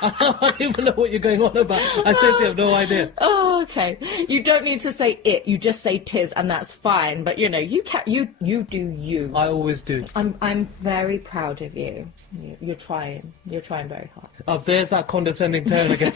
I don't even know what you're going on about. I seriously have no idea. Oh, okay. You don't need to say it. You just say 'tis, and that's fine. But you do you. I always do. I'm very proud of you. You're trying. You're trying very hard. Oh, there's that condescending tone again.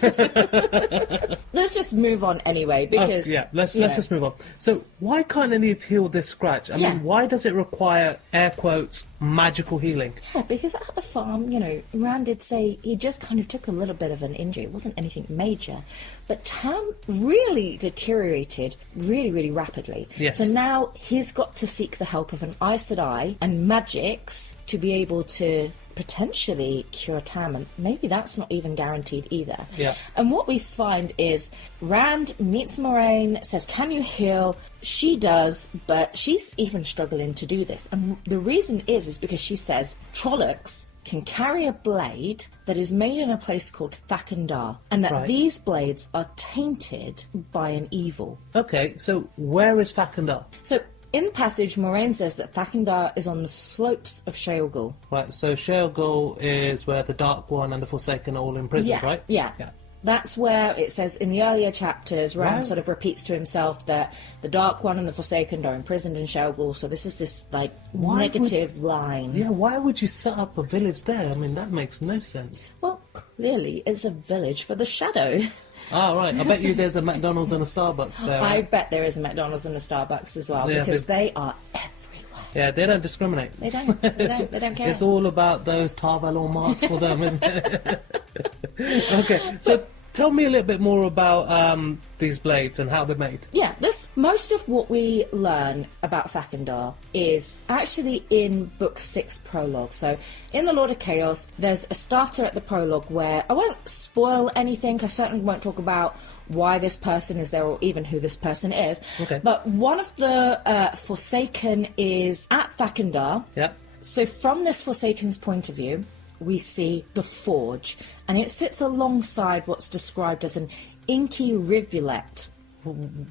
Let's just move on anyway, because let's just move on. So why can't Nynaeve heal this scratch? I mean, why does it require air quotes magical healing? Yeah, because at the farm, Rand did say he just kind of took a little bit of an injury. It wasn't anything major. But Tam really deteriorated really, really rapidly. Yes. So now he's got to seek the help of an Aes Sedai and magics to be able to potentially cure Tam, and maybe that's not even guaranteed either. Yeah. And what we find is Rand meets Moiraine, says, can you heal? She does, but she's even struggling to do this. And the reason is because she says Trollocs can carry a blade that is made in a place called Thakandar, and that Right. these blades are tainted by an evil. Okay, so where is Thakandar? So in the passage, Moiraine says that Thakandar is on the slopes of Sheol. Right, so Sheol is where the Dark One and the Forsaken are all imprisoned, right? Yeah. That's where it says in the earlier chapters, Rand Why- sort of repeats to himself that the Dark One and the Forsaken are imprisoned in Sheol. So this is this like Why negative line. Yeah, why would you set up a village there? I mean, that makes no sense. Well, clearly it's a village for the Shadow. Oh, right. I bet you there's a McDonald's and a Starbucks there. I Right? bet there is a McDonald's and a Starbucks as well, Yeah, because but- they are everywhere. Yeah, they don't discriminate. They don't. They don't care. It's all about those Tarvalon marks for them, isn't it? Okay, so tell me a little bit more about these blades and how they're made. Yeah, most of what we learn about Thakandar is actually in Book 6 prologue. So in The Lord of Chaos, there's a starter at the prologue where I won't spoil anything. I certainly won't talk about why this person is there or even who this person is. Okay. But one of the Forsaken is at Thakandar. Yeah. So from this Forsaken's point of view, we see the Forge, and it sits alongside what's described as an inky rivulet.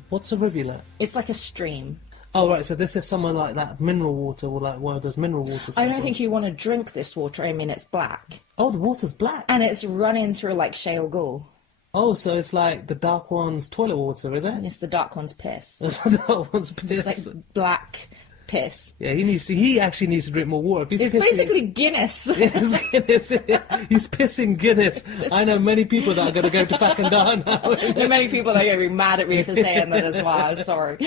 What's a rivulet? It's like a stream. Oh, right, so this is somewhere like that mineral water, or like one of those mineral waters. I don't think you want to drink this water. I mean, it's black. Oh, the water's black. And it's running through like Sheol. Oh, so it's like the Dark One's toilet water, is it? It's the Dark One's piss. That's the Dark One's piss. It's like black piss. Yeah, he actually needs to drink more water. If he's It's pissing- basically Guinness. It's Guinness. He's pissing Guinness. I know many people that are going to go to Thakandar now. There are many people that are going to be mad at me for saying that as well. I'm sorry.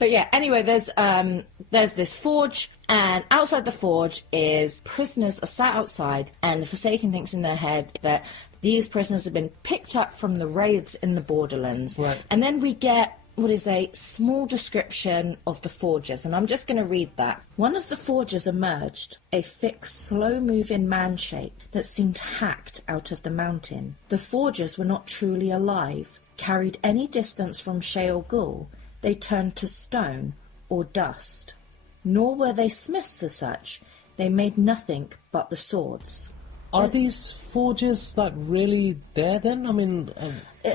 But yeah, anyway, there's this forge, and outside the forge is prisoners are sat outside, and the Forsaken thinks in their head that these prisoners have been picked up from the raids in the Borderlands. Right. And then we get what is a small description of the forgers, and I'm just going to read that. One of the forgers emerged, a thick, slow-moving man shape that seemed hacked out of the mountain. The forgers were not truly alive. Carried any distance from Sheol, they turned to stone or dust. Nor were they smiths as such. They made nothing but the swords. Are these forges like really there then? I mean, I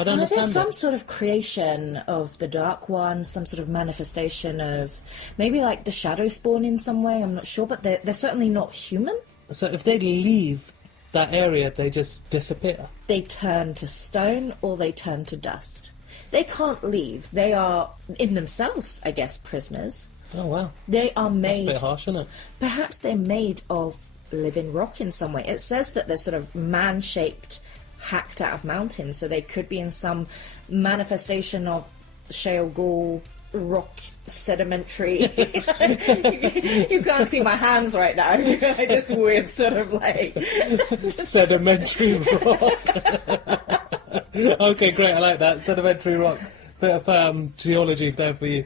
don't There's understand some that. sort of creation of the Dark One, some sort of manifestation of maybe like the Shadow Spawn in some way. I'm not sure, but they're certainly not human. So if they leave that area, they just disappear. They turn to stone or they turn to dust. They can't leave. They are in themselves, I guess, prisoners. Oh wow, They are that's a made. bit harsh, isn't it? Perhaps they're made of living rock in some way. It says that they're sort of man-shaped, hacked out of mountains, so they could be in some manifestation of Sheol rock sedimentary. You can't see my hands right now. I'm doing like this weird sort of like Sedimentary rock. Okay, great. I like that. Sedimentary rock. Bit of geology there for you.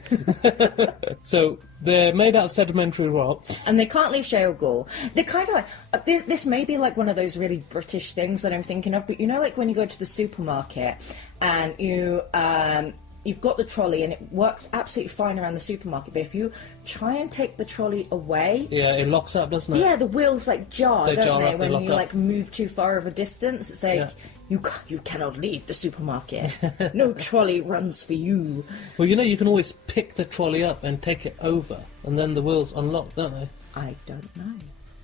So they're made out of sedimentary rock. and they can't leave Sheol. They're kind of like this may be like one of those really British things that I'm thinking of, but you know, like when you go to the supermarket and you've got the trolley and it works absolutely fine around the supermarket, but if you try and take the trolley away, Yeah, it locks up, doesn't it? yeah, the wheels like jar, They don't jar they? up, they When lock you up. like move too far of a distance, it's like Yeah. you cannot leave the supermarket. No trolley runs for you. Well, you know, you can always pick the trolley up and take it over, and then the wheels unlock, don't they? I don't know.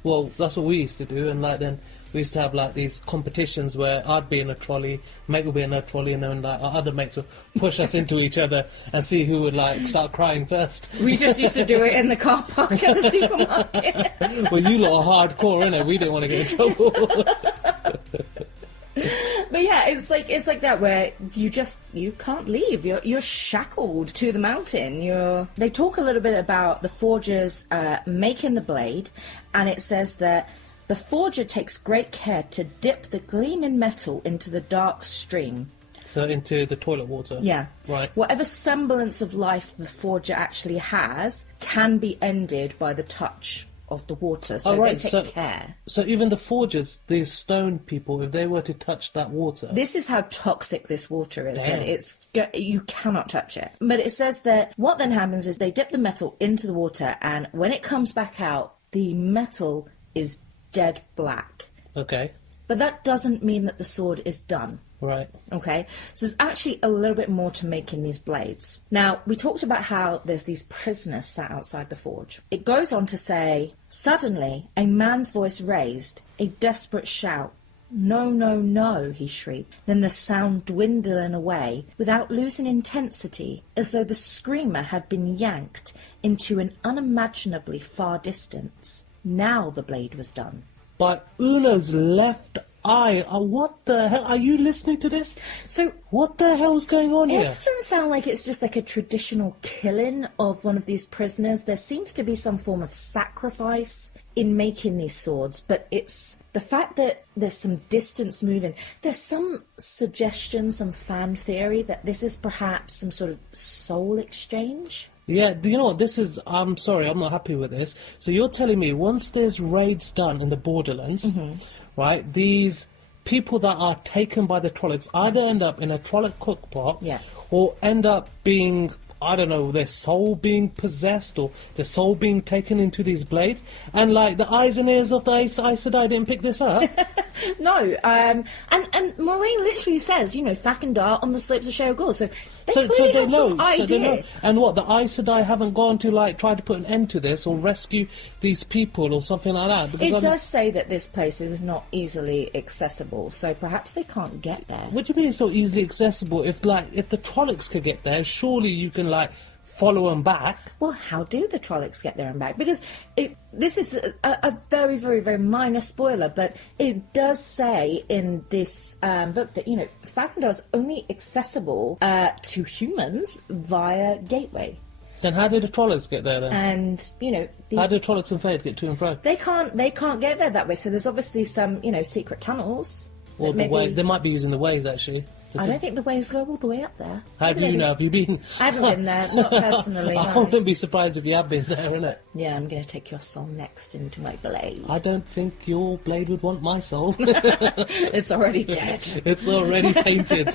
Well, that's what we used to do, and like then we used to have like these competitions where I'd be in a trolley, mate would be in a trolley, and then like our other mates would push us into each other and see who would like start crying first. We just used to do it in the car park at the supermarket. Well, you lot are hardcore, innit? We didn't want to get in trouble. But yeah, it's like that where you can't leave. You're shackled to the mountain. They talk a little bit about the forgers making the blade, and it says that the forger takes great care to dip the gleaming metal into the dark stream. So into the toilet water. Yeah. Right. Whatever semblance of life the forger actually has can be ended by the touch of the water, so Oh, right, they take care. So even the forgers, these stone people, if they were to touch that water... This is how toxic this water is, Damn. that you cannot touch it. But it says that what then happens is they dip the metal into the water, and when it comes back out, the metal is dead black. Okay, But that doesn't mean that the sword is done. right. Okay, so there's actually a little bit more to making these blades. Now, we talked about how there's these prisoners sat outside the forge. It goes on to say, suddenly, a man's voice raised, a desperate shout. No, no, no, he shrieked. Then the sound dwindling away without losing intensity, as though the screamer had been yanked into an unimaginably far distance. Now the blade was done. By Uno's left eye. What the hell? Are you listening to this? So What the hell's going on it here? doesn't sound like it's just like a traditional killing of one of these prisoners. There seems to be some form of sacrifice in making these swords, but it's the fact that there's some distance moving. There's some suggestion, some fan theory that this is perhaps some sort of soul exchange. Yeah, you know what, this is... I'm sorry, I'm not happy with this. So you're telling me once there's raids done in the Borderlands, right, these people that are taken by the Trollocs either end up in a Trolloc cookpot Yeah. or end up being... I don't know, their soul being possessed or their soul being taken into these blades. And, like, the eyes and ears of the Aes Sedai didn't pick this up. No, and Moiraine literally says, Thakandar on the slopes of Shale Gore. So they clearly have some idea. they know. And what, the Aes Sedai haven't gone to, like, try to put an end to this or rescue these people or something like that? Because It does say that this place is not easily accessible, so perhaps they can't get there. What do you mean it's not easily accessible? If the Trollocs could get there, surely you can, like, follow them back. Well, how do the Trollocs get there and back? Because this is a very, very, very minor spoiler, but it does say in this book that, Thakandar is only accessible to humans via gateway. Then how did the Trollocs get there then? And, How did the Trollocs and Fade get to and fro? they can't get there that way, so there's obviously some, secret tunnels. Or that the way, they might be using the ways, actually. I don't think the ways go all the way up there. How do you know? Have you been? I haven't been there, not personally, I no. wouldn't be surprised if you have been there, innit? Yeah, I'm going to take your soul next into my blade. I don't think your blade would want my soul. It's already dead. It's already painted.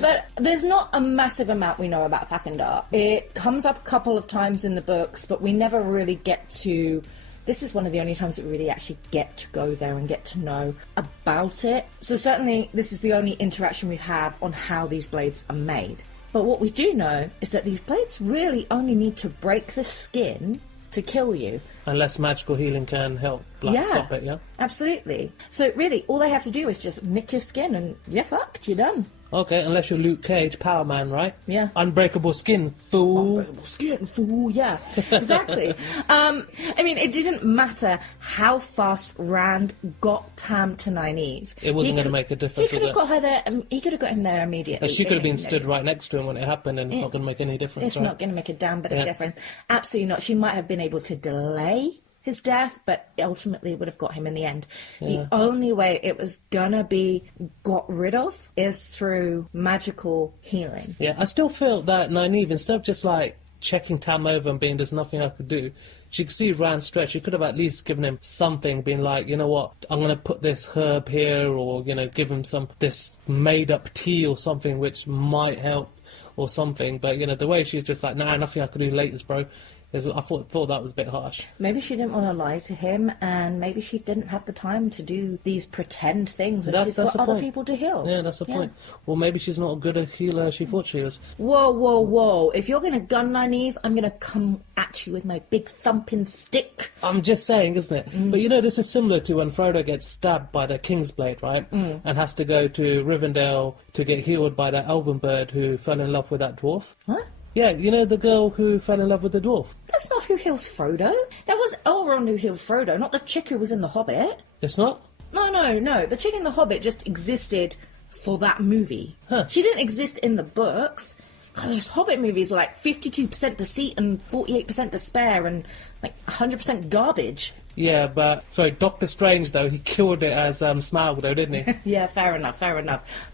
But there's not a massive amount we know about Thakandar. It comes up a couple of times in the books, but we never really get to... This is one of the only times that we really actually get to go there and get to know about it. So certainly this is the only interaction we have on how these blades are made. But what we do know is that these blades really only need to break the skin to kill you. Unless magical healing can help stop it, yeah? Absolutely. So really, all they have to do is just nick your skin and you're fucked, you're done. Okay, unless you're Luke Cage, Power Man, right? Yeah. Unbreakable skin, fool. Unbreakable skin, fool, yeah, exactly. It didn't matter how fast Rand got Tam to Nynaeve. It wasn't going to make a difference, He could have got her there. He could have got him there immediately. She could have been stood right next to him when it happened, and it's not going to make any difference. It's not going to make a damn bit of difference. Absolutely not. She might have been able to delay his death, but ultimately would have got him in the end. The only way it was gonna be got rid of is through magical healing. Yeah, I still feel that Nynaeve, instead of just like checking Tam over and being there's nothing I could do, she could see Rand stretch. She could have at least given him something, being like, you know what, I'm going to put this herb here, or, give him this made-up tea or something which might help or something. But, the way she's just like, nah, nothing I could do later, bro. I thought that was a bit harsh. Maybe she didn't want to lie to him, and maybe she didn't have the time to do these pretend things when she's got other people to heal. Yeah, that's the point. Or maybe she's not as good a healer as she thought she was. Whoa, whoa, whoa. If you're going to gun Nynaeve, I'm going to come at you with my big thumping stick. I'm just saying, isn't it? But this is similar to when Frodo gets stabbed by the Kingsblade, right? And has to go to Rivendell to get healed by that elven bird who fell in love with that dwarf. What? Yeah, the girl who fell in love with the dwarf. That's not who heals Frodo. That was Elrond who healed Frodo, not the chick who was in The Hobbit. It's not? No. The chick in The Hobbit just existed for that movie. Huh. She didn't exist in the books. God, those Hobbit movies are like 52% deceit and 48% despair and like 100% garbage. Yeah, but... Sorry, Doctor Strange, though, he killed it as Smaug, though, didn't he? Yeah, fair enough.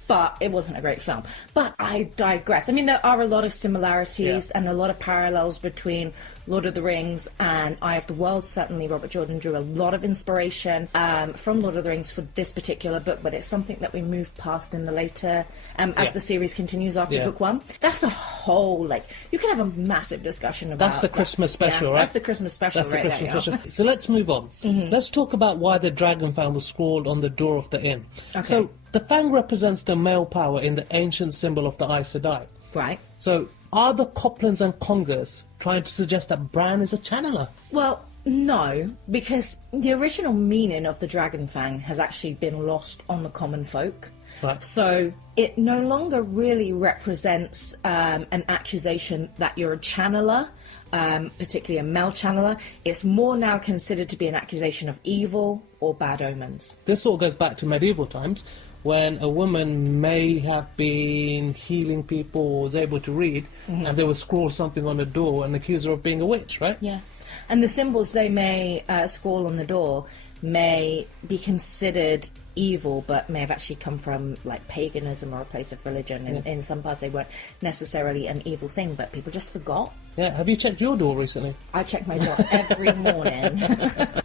but it wasn't a great film. But I digress. I mean, there are a lot of similarities and a lot of parallels between Lord of the Rings and Eye of the World. Certainly, Robert Jordan drew a lot of inspiration from Lord of the Rings for this particular book, but it's something that we move past in the later, as the series continues after book one. That's a whole, like, you can have a massive discussion about That's the Christmas special, right? That's the Christmas special. That's the right Christmas there, special. So let's move on. Let's talk about why the dragon fang was scrawled on the door of the inn. Okay. So the fang represents the male power in the ancient symbol of the Aes Sedai. Right. So are the Coplans and Congers trying to suggest that Bran is a channeler? Well, no, because the original meaning of the dragon fang has actually been lost on the common folk. Right. So it no longer really represents an accusation that you're a channeler, particularly a male channeler. It's more now considered to be an accusation of evil or bad omens. This all goes back to medieval times, when a woman may have been healing people or was able to read, and they would scrawl something on the door and accuse her of being a witch, right? Yeah. And the symbols they may scrawl on the door may be considered evil, but may have actually come from like paganism or a place of religion. In some parts they weren't necessarily an evil thing, but people just forgot. Yeah, have you checked your door recently? I check my door every morning.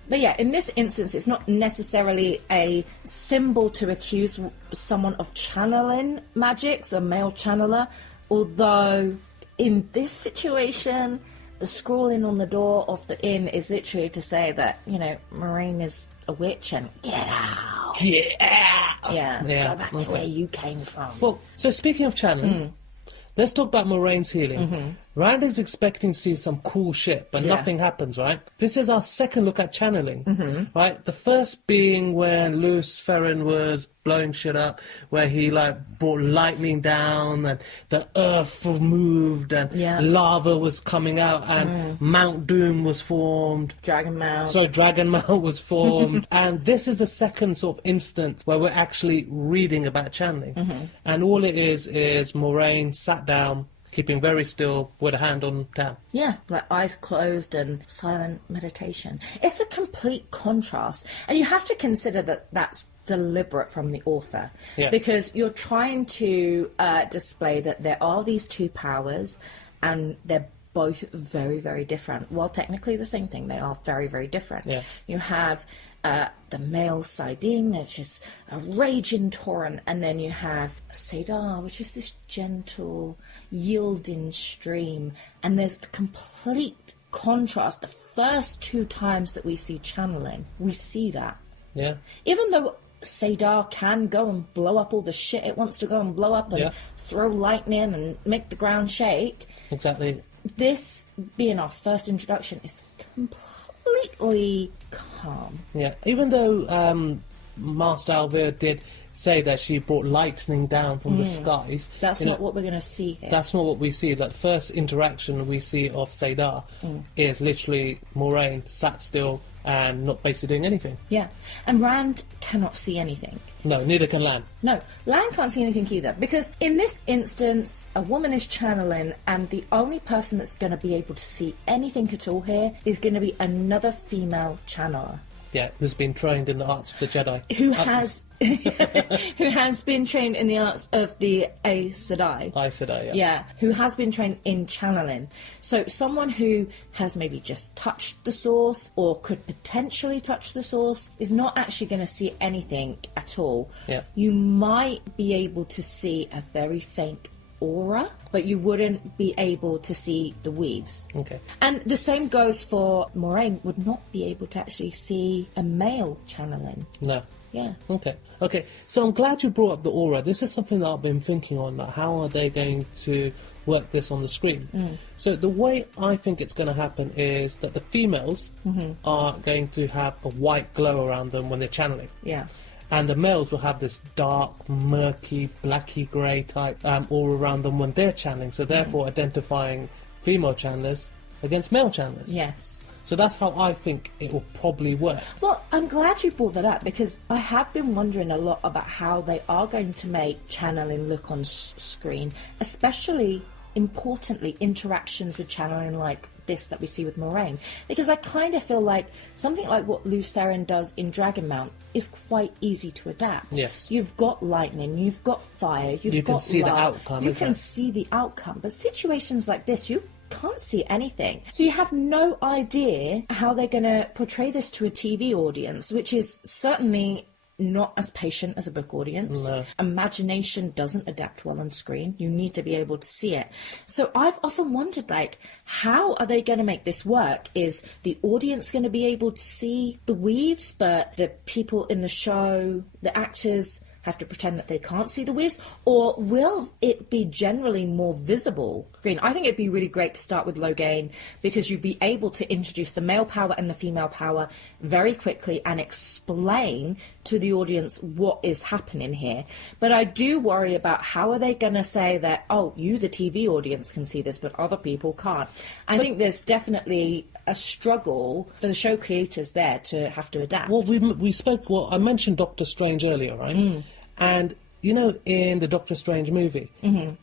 But yeah, in this instance, it's not necessarily a symbol to accuse someone of channeling magics, a male channeler, although in this situation, the scrawling on the door of the inn is literally to say that, you know, Moiraine is a witch and get out. Get out! Yeah, go back to where you came from. Well, so speaking of channeling, let's talk about Moraine's healing. Randy's expecting to see some cool shit, but nothing happens, right? This is our second look at channeling, right? The first being when Lewis Ferrin was blowing shit up, where he like brought lightning down and the earth moved and lava was coming out and Mount Doom was formed. Dragon Mount. So Dragon Mount was formed. And this is the second sort of instance where we're actually reading about channeling. And all it is Moiraine sat down, keeping very still with a hand on down. Yeah, like eyes closed and silent meditation. It's a complete contrast. And you have to consider that that's deliberate from the author. Yeah. Because you're trying to display that there are these two powers and they're both very, very different. While technically the same thing, they are very, very different. Yeah. You have the male Sidene, which is a raging torrent, and then you have Sedai, which is this gentle, yielding stream. And there's a complete contrast. The first two times that we see channeling, we see that. Yeah. Even though Sedai can go and blow up all the shit it wants to go and blow up and throw lightning and make the ground shake. Exactly. This being our first introduction is completely calm. Yeah, even though Master Alvira did say that she brought lightning down from the skies. That's not what we're going to see here. That's not what we see. Like, the first interaction we see of Sedai is literally Moiraine sat still and not basically doing anything. Yeah, and Rand cannot see anything. No, neither can Lan. No, Lan can't see anything either, because in this instance, a woman is channeling, and the only person that's going to be able to see anything at all here is going to be another female channeler. Yeah, who's been trained in the arts of the Jedi. Who has been trained in the arts of the Aes Sedai. Aes Sedai, yeah. Yeah, who has been trained in channeling. So someone who has maybe just touched the source or could potentially touch the source is not actually going to see anything at all. Yeah. You might be able to see a very faint aura, but you wouldn't be able to see the weaves. Okay. And the same goes for Moiraine, would not be able to actually see a male channeling. No. Yeah. Okay, so I'm glad you brought up the aura. This is something that I've been thinking on, like how are they going to work this on the screen? So the way I think it's going to happen is that the females are going to have a white glow around them when they're channeling. Yeah. And the males will have this dark, murky, blacky grey type aura around them when they're channeling, so therefore identifying female channelers against male channelers. Yes. So that's how I think it will probably work. Well, I'm glad you brought that up, because I have been wondering a lot about how they are going to make channeling look on screen, especially importantly, interactions with channeling like this that we see with Moiraine, because I kind of feel like something like what Luz Theron does in Dragonmount is quite easy to adapt. Yes. You've got lightning, you've got fire, you can got see the light, outcome, you isn't can it? see the outcome, but situations like this, you can't see anything. So you have no idea how they're going to portray this to a TV audience, which is certainly not as patient as a book audience. No. Imagination doesn't adapt well on screen. You need to be able to see it. So I've often wondered, like, how are they going to make this work? Is the audience going to be able to see the weaves, but the people in the show, the actors, have to pretend that they can't see the weaves? Or will it be generally more visible? I think it'd be really great to start with Logain, because you'd be able to introduce the male power and the female power very quickly and explain to the audience what is happening here. But I do worry about how are they going to say that, oh, you, the TV audience, can see this, but other people can't. I think there's definitely a struggle for the show creators there to have to adapt. Well, I mentioned Doctor Strange earlier, right? And, you know, in the Doctor Strange movie,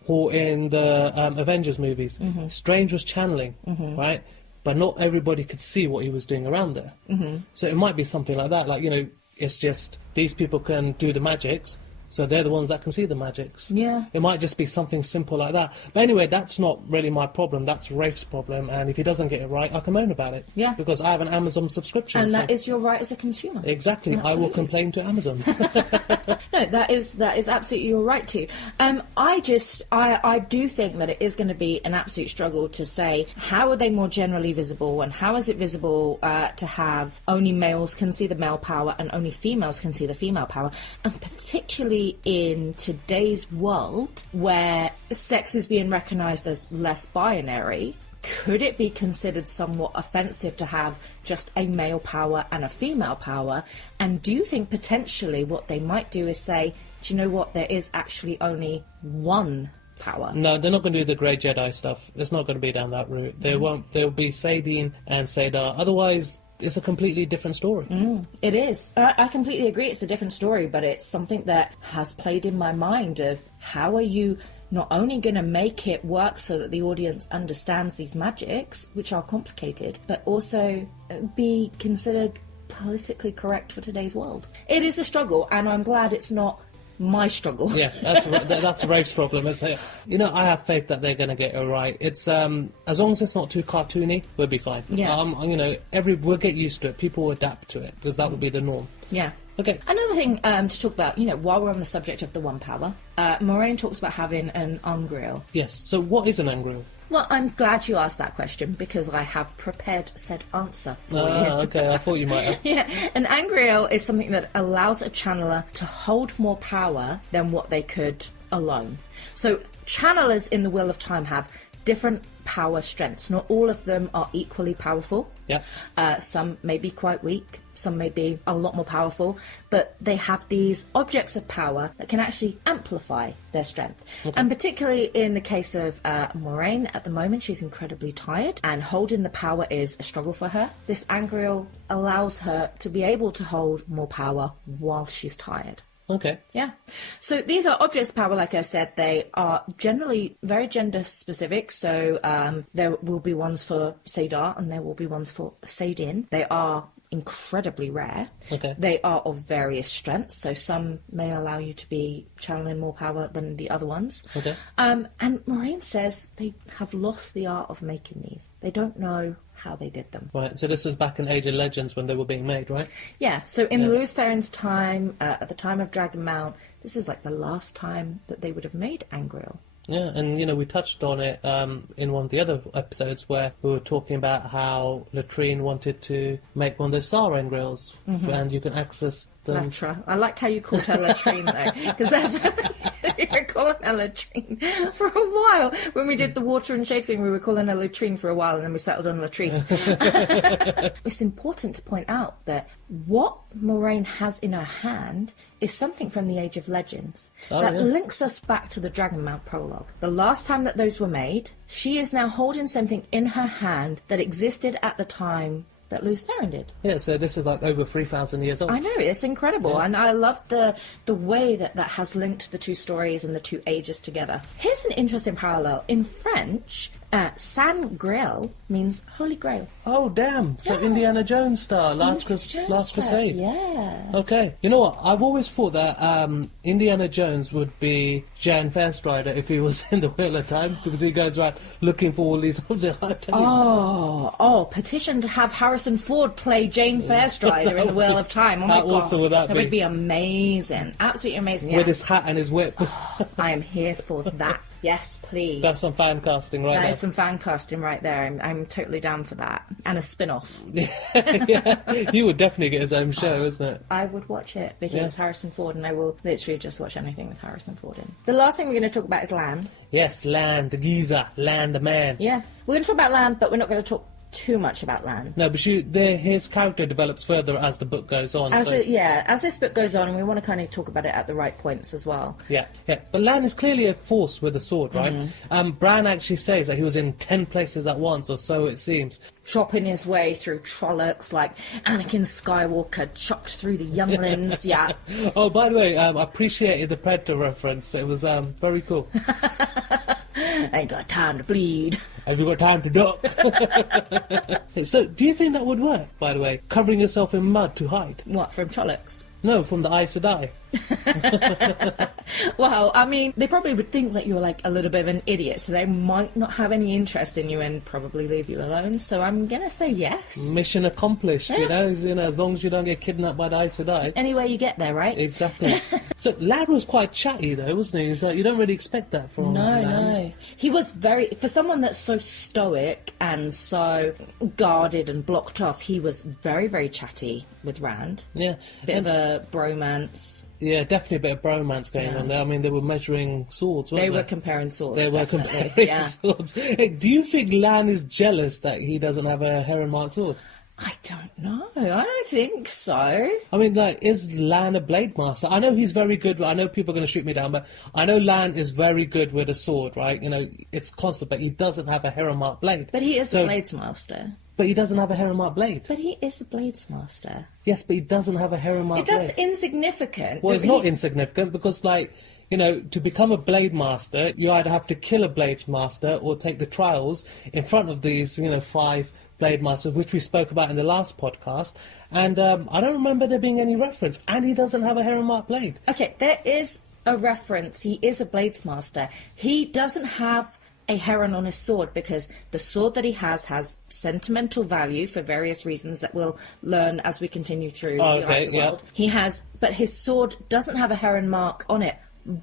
or in the Avengers movies, Strange was channeling, right? But not everybody could see what he was doing around there. So it might be something like that, like, you know, it's just these people can do the magics, so they're the ones that can see the magics. Yeah. It might just be something simple like that. But anyway, that's not really my problem. That's Rafe's problem. And if he doesn't get it right, I can moan about it. Yeah. Because I have an Amazon subscription. And so- that is your right as a consumer. Exactly. I will complain to Amazon. No, that is absolutely your right to. I do think that it is going to be an absolute struggle to say how are they more generally visible, and how is it visible to have only males can see the male power and only females can see the female power, and particularly in today's world where sex is being recognised as less binary. Could it be considered somewhat offensive to have just a male power and a female power? And do you think potentially what they might do is say, do you know what, there is actually only one power? No, they're not going to do the Grey Jedi stuff. It's not going to be down that route. They won't. They'll be Sadine and Sedai. Otherwise, it's a completely different story. It is. I completely agree. It's a different story, but it's something that has played in my mind of how are you not only going to make it work so that the audience understands these magics, which are complicated, but also be considered politically correct for today's world. It is a struggle, and I'm glad it's not my struggle. Yeah, that's Rafe's problem, isn't it? You know, I have faith that they're going to get it right. It's as long as it's not too cartoony, we'll be fine. Yeah. You know, we'll get used to it. People will adapt to it because that will be the norm. Yeah. Okay. Another thing to talk about, you know, while we're on the subject of the one power, Moiraine talks about having an Ungreal. Yes. So what is an Angreal? Well, I'm glad you asked that question because I have prepared said answer for you. Okay. I thought you might have. Yeah, an Angreal is something that allows a channeler to hold more power than what they could alone. So channelers in the Wheel of Time have different power strengths. Not all of them are equally powerful. Yeah. Some may be quite weak, some may be a lot more powerful, but they have these objects of power that can actually amplify their strength. Okay. And particularly in the case of Moiraine, at the moment she's incredibly tired, and holding the power is a struggle for her. This Angreal allows her to be able to hold more power while she's tired. Okay. Yeah. So these are objects of power, like I said. They are generally very gender specific. So there will be ones for Sedai and there will be ones for Sadin. They are incredibly rare. Okay. They are of various strengths. So some may allow you to be channeling more power than the other ones. Okay. And Moiraine says they have lost the art of making these. They don't know how they did them. Right, so this was back in Age of Legends when they were being made, right? Yeah, so in Luz Theron's time, at the time of Dragonmount, this is like the last time that they would have made Angreal. Yeah, and you know, we touched on it in one of the other episodes where we were talking about how Latrine wanted to make one of those Star Angreals, and you can access them. Latra. I like how you called her Latrine though, because that's you were calling her Latrine for a while. When we did the water and shape thing, we were calling her Latrine for a while, and then we settled on Latrice. It's important to point out that what Moiraine has in her hand is something from the Age of Legends that links us back to the Dragonmount prologue. The last time that those were made, she is now holding something in her hand that existed at the time that Lews Therin did. Yeah, so this is like over 3,000 years old. I know, it's incredible, and I love the way that has linked the two stories and the two ages together. Here's an interesting parallel. In French, San Grail means Holy Grail. Oh, damn. So Yeah. Indiana Jones style, Last Jones Crusade. Yeah. Okay. You know what? I've always thought that Indiana Jones would be Jan Fairstrider if he was in the Wheel of Time, because he goes around looking for all these objects. I tell you. Oh, petition to have Harrison Ford play Jane Fairstrider in the Wheel of Time. Oh my How god. awesome would that be? would be amazing. Absolutely amazing. Yeah. With his hat and his whip. I am here for that. Yes, please. That's some fan casting right That there. is some fan casting right there. I'm totally down for that. And a spin-off. Yeah, he would definitely get his own show, isn't it? I would watch it because Yeah. it's Harrison Ford, and I will literally just watch anything with Harrison Ford in. The last thing we're going to talk about is Lan. Yes, Land, the geezer, Land, the man. Yeah. We're going to talk about Lan, but we're not going to talk too much about Lan. No, but his character develops further as the book goes on. As so it's- as this book goes on, and we want to kind of talk about it at the right points as well. Yeah. But Lan is clearly a force with a sword, right? Mm-hmm. Bran actually says that he was in 10 places at once, or so it seems. Chopping his way through Trollocs like Anakin Skywalker chopped through the younglings. Yeah. Oh, by the way, I appreciated the Predator reference. It was very cool. Ain't got time to bleed. Have you got time to duck? So, do you think that would work, by the way? Covering yourself in mud to hide? What, from Trollocs? No, from the Sedai. Well, I mean, they probably would think that you're like a little bit of an idiot, so they might not have any interest in you and probably leave you alone. So I'm gonna say yes. Mission accomplished, you know, as long as you don't get kidnapped by the Sedai. Any way you get there, right? Exactly. So Lad was quite chatty though, wasn't he? He's like, you don't really expect that from Lad. No. He was for someone that's so stoic and so guarded and blocked off, he was very, very chatty with Rand. Yeah. Bit of a bromance. Yeah, definitely a bit of bromance going on there. I mean, they were measuring swords, weren't They they? were comparing swords. They were definitely. comparing swords. Hey, do you think Lan is jealous that he doesn't have a heron-marked sword? I don't know. I don't think so. I mean, like, is Lan a blade master? I know he's very good. I know people are going to shoot me down, but I know Lan is very good with a sword, right? You know, it's constant, but he doesn't have a heron-marked blade. But he is a blades master. But he doesn't have a heron-marked blade. But he is a blades master. Yes, but he doesn't have a heron-marked blade. That's insignificant. Well, it's not insignificant because, like, you know, to become a blade master, you either have to kill a blade master or take the trials in front of these, 5 blade masters, which we spoke about in the last podcast. And I don't remember there being any reference. And he doesn't have a heron-marked blade. Okay, there is a reference. He is a blades master. He doesn't have a heron on his sword because the sword that he has sentimental value for various reasons that we'll learn as we continue through the Art of the World. He has, but his sword doesn't have a heron mark on it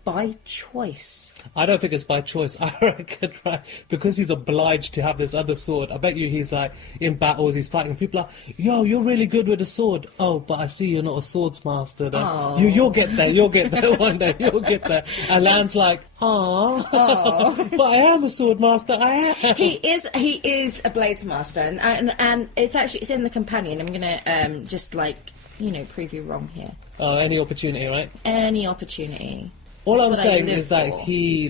by choice. I don't think it's by choice. I reckon, right, because he's obliged to have this other sword. I bet you he's like in battles, he's fighting. People are, yo, you're really good with a sword. Oh, but I see you're not a swords master. Then. You'll get there. You'll get there one day. You'll get there. And Lan's like, oh, but I am a sword master. I am. He is a blades master, and it's in the companion. I'm gonna just preview wrong here. Oh, any opportunity, right? Any opportunity. All That's I'm what I saying live is that for. he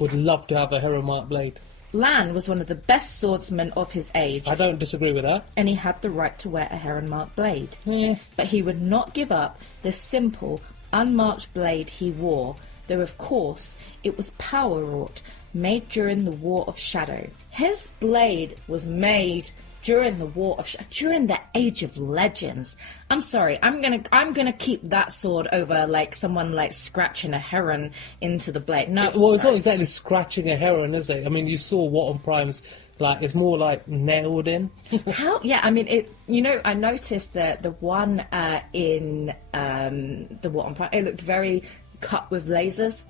would love to have a heron-marked blade. Lan was one of the best swordsmen of his age, I don't disagree with that. and he had the right to wear a heron-marked blade. Yeah. But he would not give up the simple, unmarked blade he wore, though of course it was power-wrought, made during the War of Shadow. His blade was made during the during the Age of Legends. I'm sorry, I'm gonna keep that sword over someone scratching a heron into the blade. No, Well, it's sorry. not exactly scratching a heron, is it? I mean, you saw Watton Prime's, it's more nailed in. How? Yeah, I mean, I noticed that the one in the Watton Prime, it looked very cut with lasers,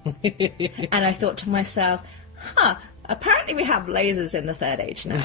and I thought to myself, apparently we have lasers in the Third Age now.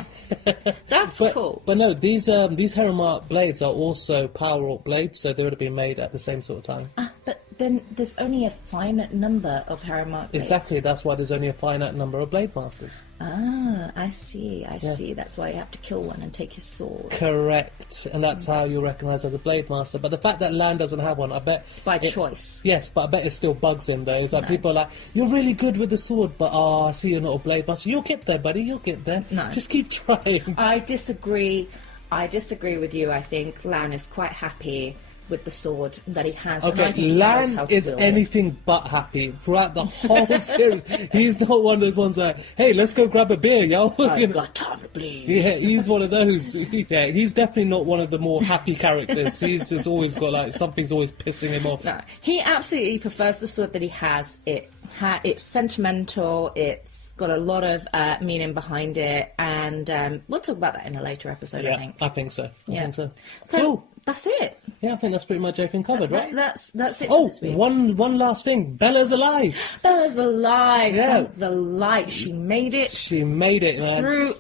That's cool. But no, these heron-marked blades are also power-wrought blades, so they would have been made at the same sort of time. But then there's only a finite number of heron-marked blades. Exactly, that's why there's only a finite number of blade masters. Ah, I see. That's why you have to kill one and take his sword. Correct, and that's how you're recognised as a blade master. But the fact that Lan doesn't have one, I bet... By choice. Yes, but I bet it still bugs him, though. It's like people are like, you're really good with the sword, but I see you're not a blade master. You'll get there, buddy, you'll get there. No. Just keep trying. I disagree. I disagree with you. I think Lan is quite happy with the sword that he has. And I Okay, think he knows how Lan to is wield it. anything but happy throughout the whole series. He's not one of those ones that, hey, let's go grab a beer, yo. You I've know? got time to bleed. Yeah, he's one of those. Yeah, he's definitely not one of the more happy characters. He's just always got like something's always pissing him off. No, he absolutely prefers the sword that he has. It's sentimental. It's got a lot of meaning behind it, and we'll talk about that in a later episode. Yeah, I think. so. I Yeah. think so. So Cool. that's it. Yeah, I think that's pretty much everything covered, right? That's it. For Oh, this week. one last thing. Bella's alive. Bella's alive. Yeah. From the light. She made it She made it, man. through.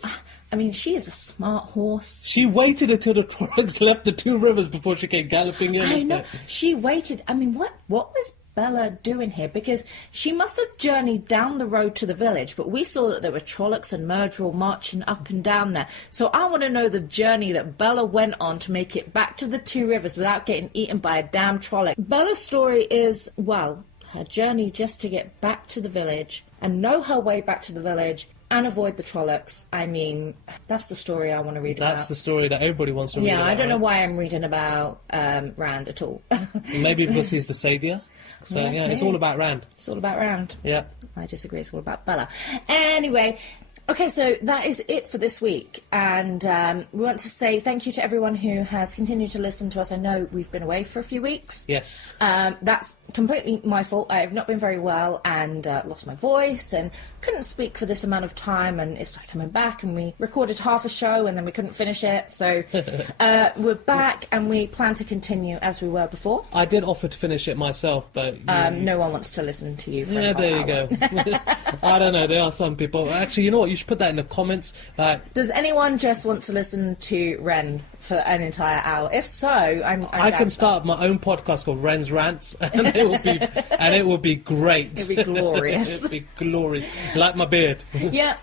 I mean, she is a smart horse. She waited until the Torrents left the two rivers before she came galloping in. I isn't know. it? She waited. I mean, what was Bella doing here? Because she must have journeyed down the road to the village, but we saw that there were Trollocs and Murderall marching up and down there. So I want to know the journey that Bella went on to make it back to the two rivers without getting eaten by a damn Trolloc. Bella's story is, well, her journey just to get back to the village and know her way back to the village and avoid the Trollocs. I mean, that's the story I want to read about. That's the story that everybody wants to read Yeah, about. I don't know right? why I'm reading about Rand at all. Maybe because he's the saviour. So, yeah, it's maybe. all about Rand. It's all about Rand. Yeah. I disagree. It's all about Bella. Anyway, okay, so that is it for this week. And we want to say thank you to everyone who has continued to listen to us. I know we've been away for a few weeks. Yes. That's completely my fault. I have not been very well and lost my voice and couldn't speak for this amount of time, and it's like coming back, and we recorded half a show and then we couldn't finish it. So we're back and we plan to continue as we were before. I did offer to finish it myself, but... No one wants to listen to you for yeah, an there you hour. go. I don't know, there are some people... Actually, you know what, you should put that in the comments. Like, Does anyone just want to listen to Ren for an entire hour? If so, I'm I down can for start my own podcast called Ren's Rants, and it will be great. It'd be glorious. It'd be glorious. Like my beard. that. Yeah.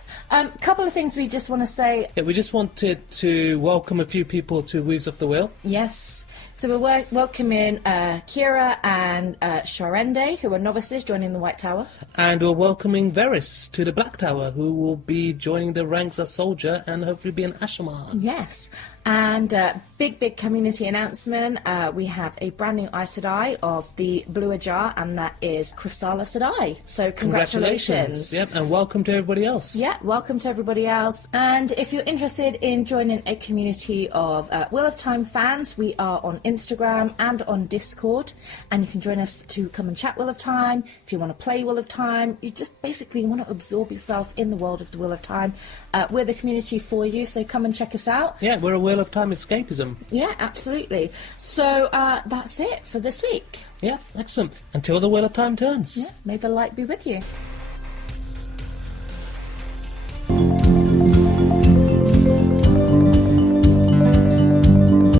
Couple of things we just want to say. Yeah, we just wanted to welcome a few people to Weaves of the Wheel. Yes. So we're welcoming Kira and Sharende, who are novices, joining the White Tower. And we're welcoming Varys to the Black Tower, who will be joining the ranks as soldier and hopefully be an Ashamar. Yes. And big community announcement. We have a brand new Aes Sedai of the Blue Jar, and that is Chrysala Sedai. So congratulations. Yep, and welcome to everybody else. Yeah, welcome to everybody else. And if you're interested in joining a community of Wheel of Time fans, we are on Instagram and on Discord, and you can join us to come and chat Wheel of Time. If you want to play Wheel of Time, you just basically want to absorb yourself in the world of the Wheel of Time. We're the community for you, so come and check us out. Yeah, we're a Wheel of Time escapism. Yeah, absolutely. So that's it for this week. Yeah, excellent. Until the Wheel of Time turns. Yeah, may the light be with you.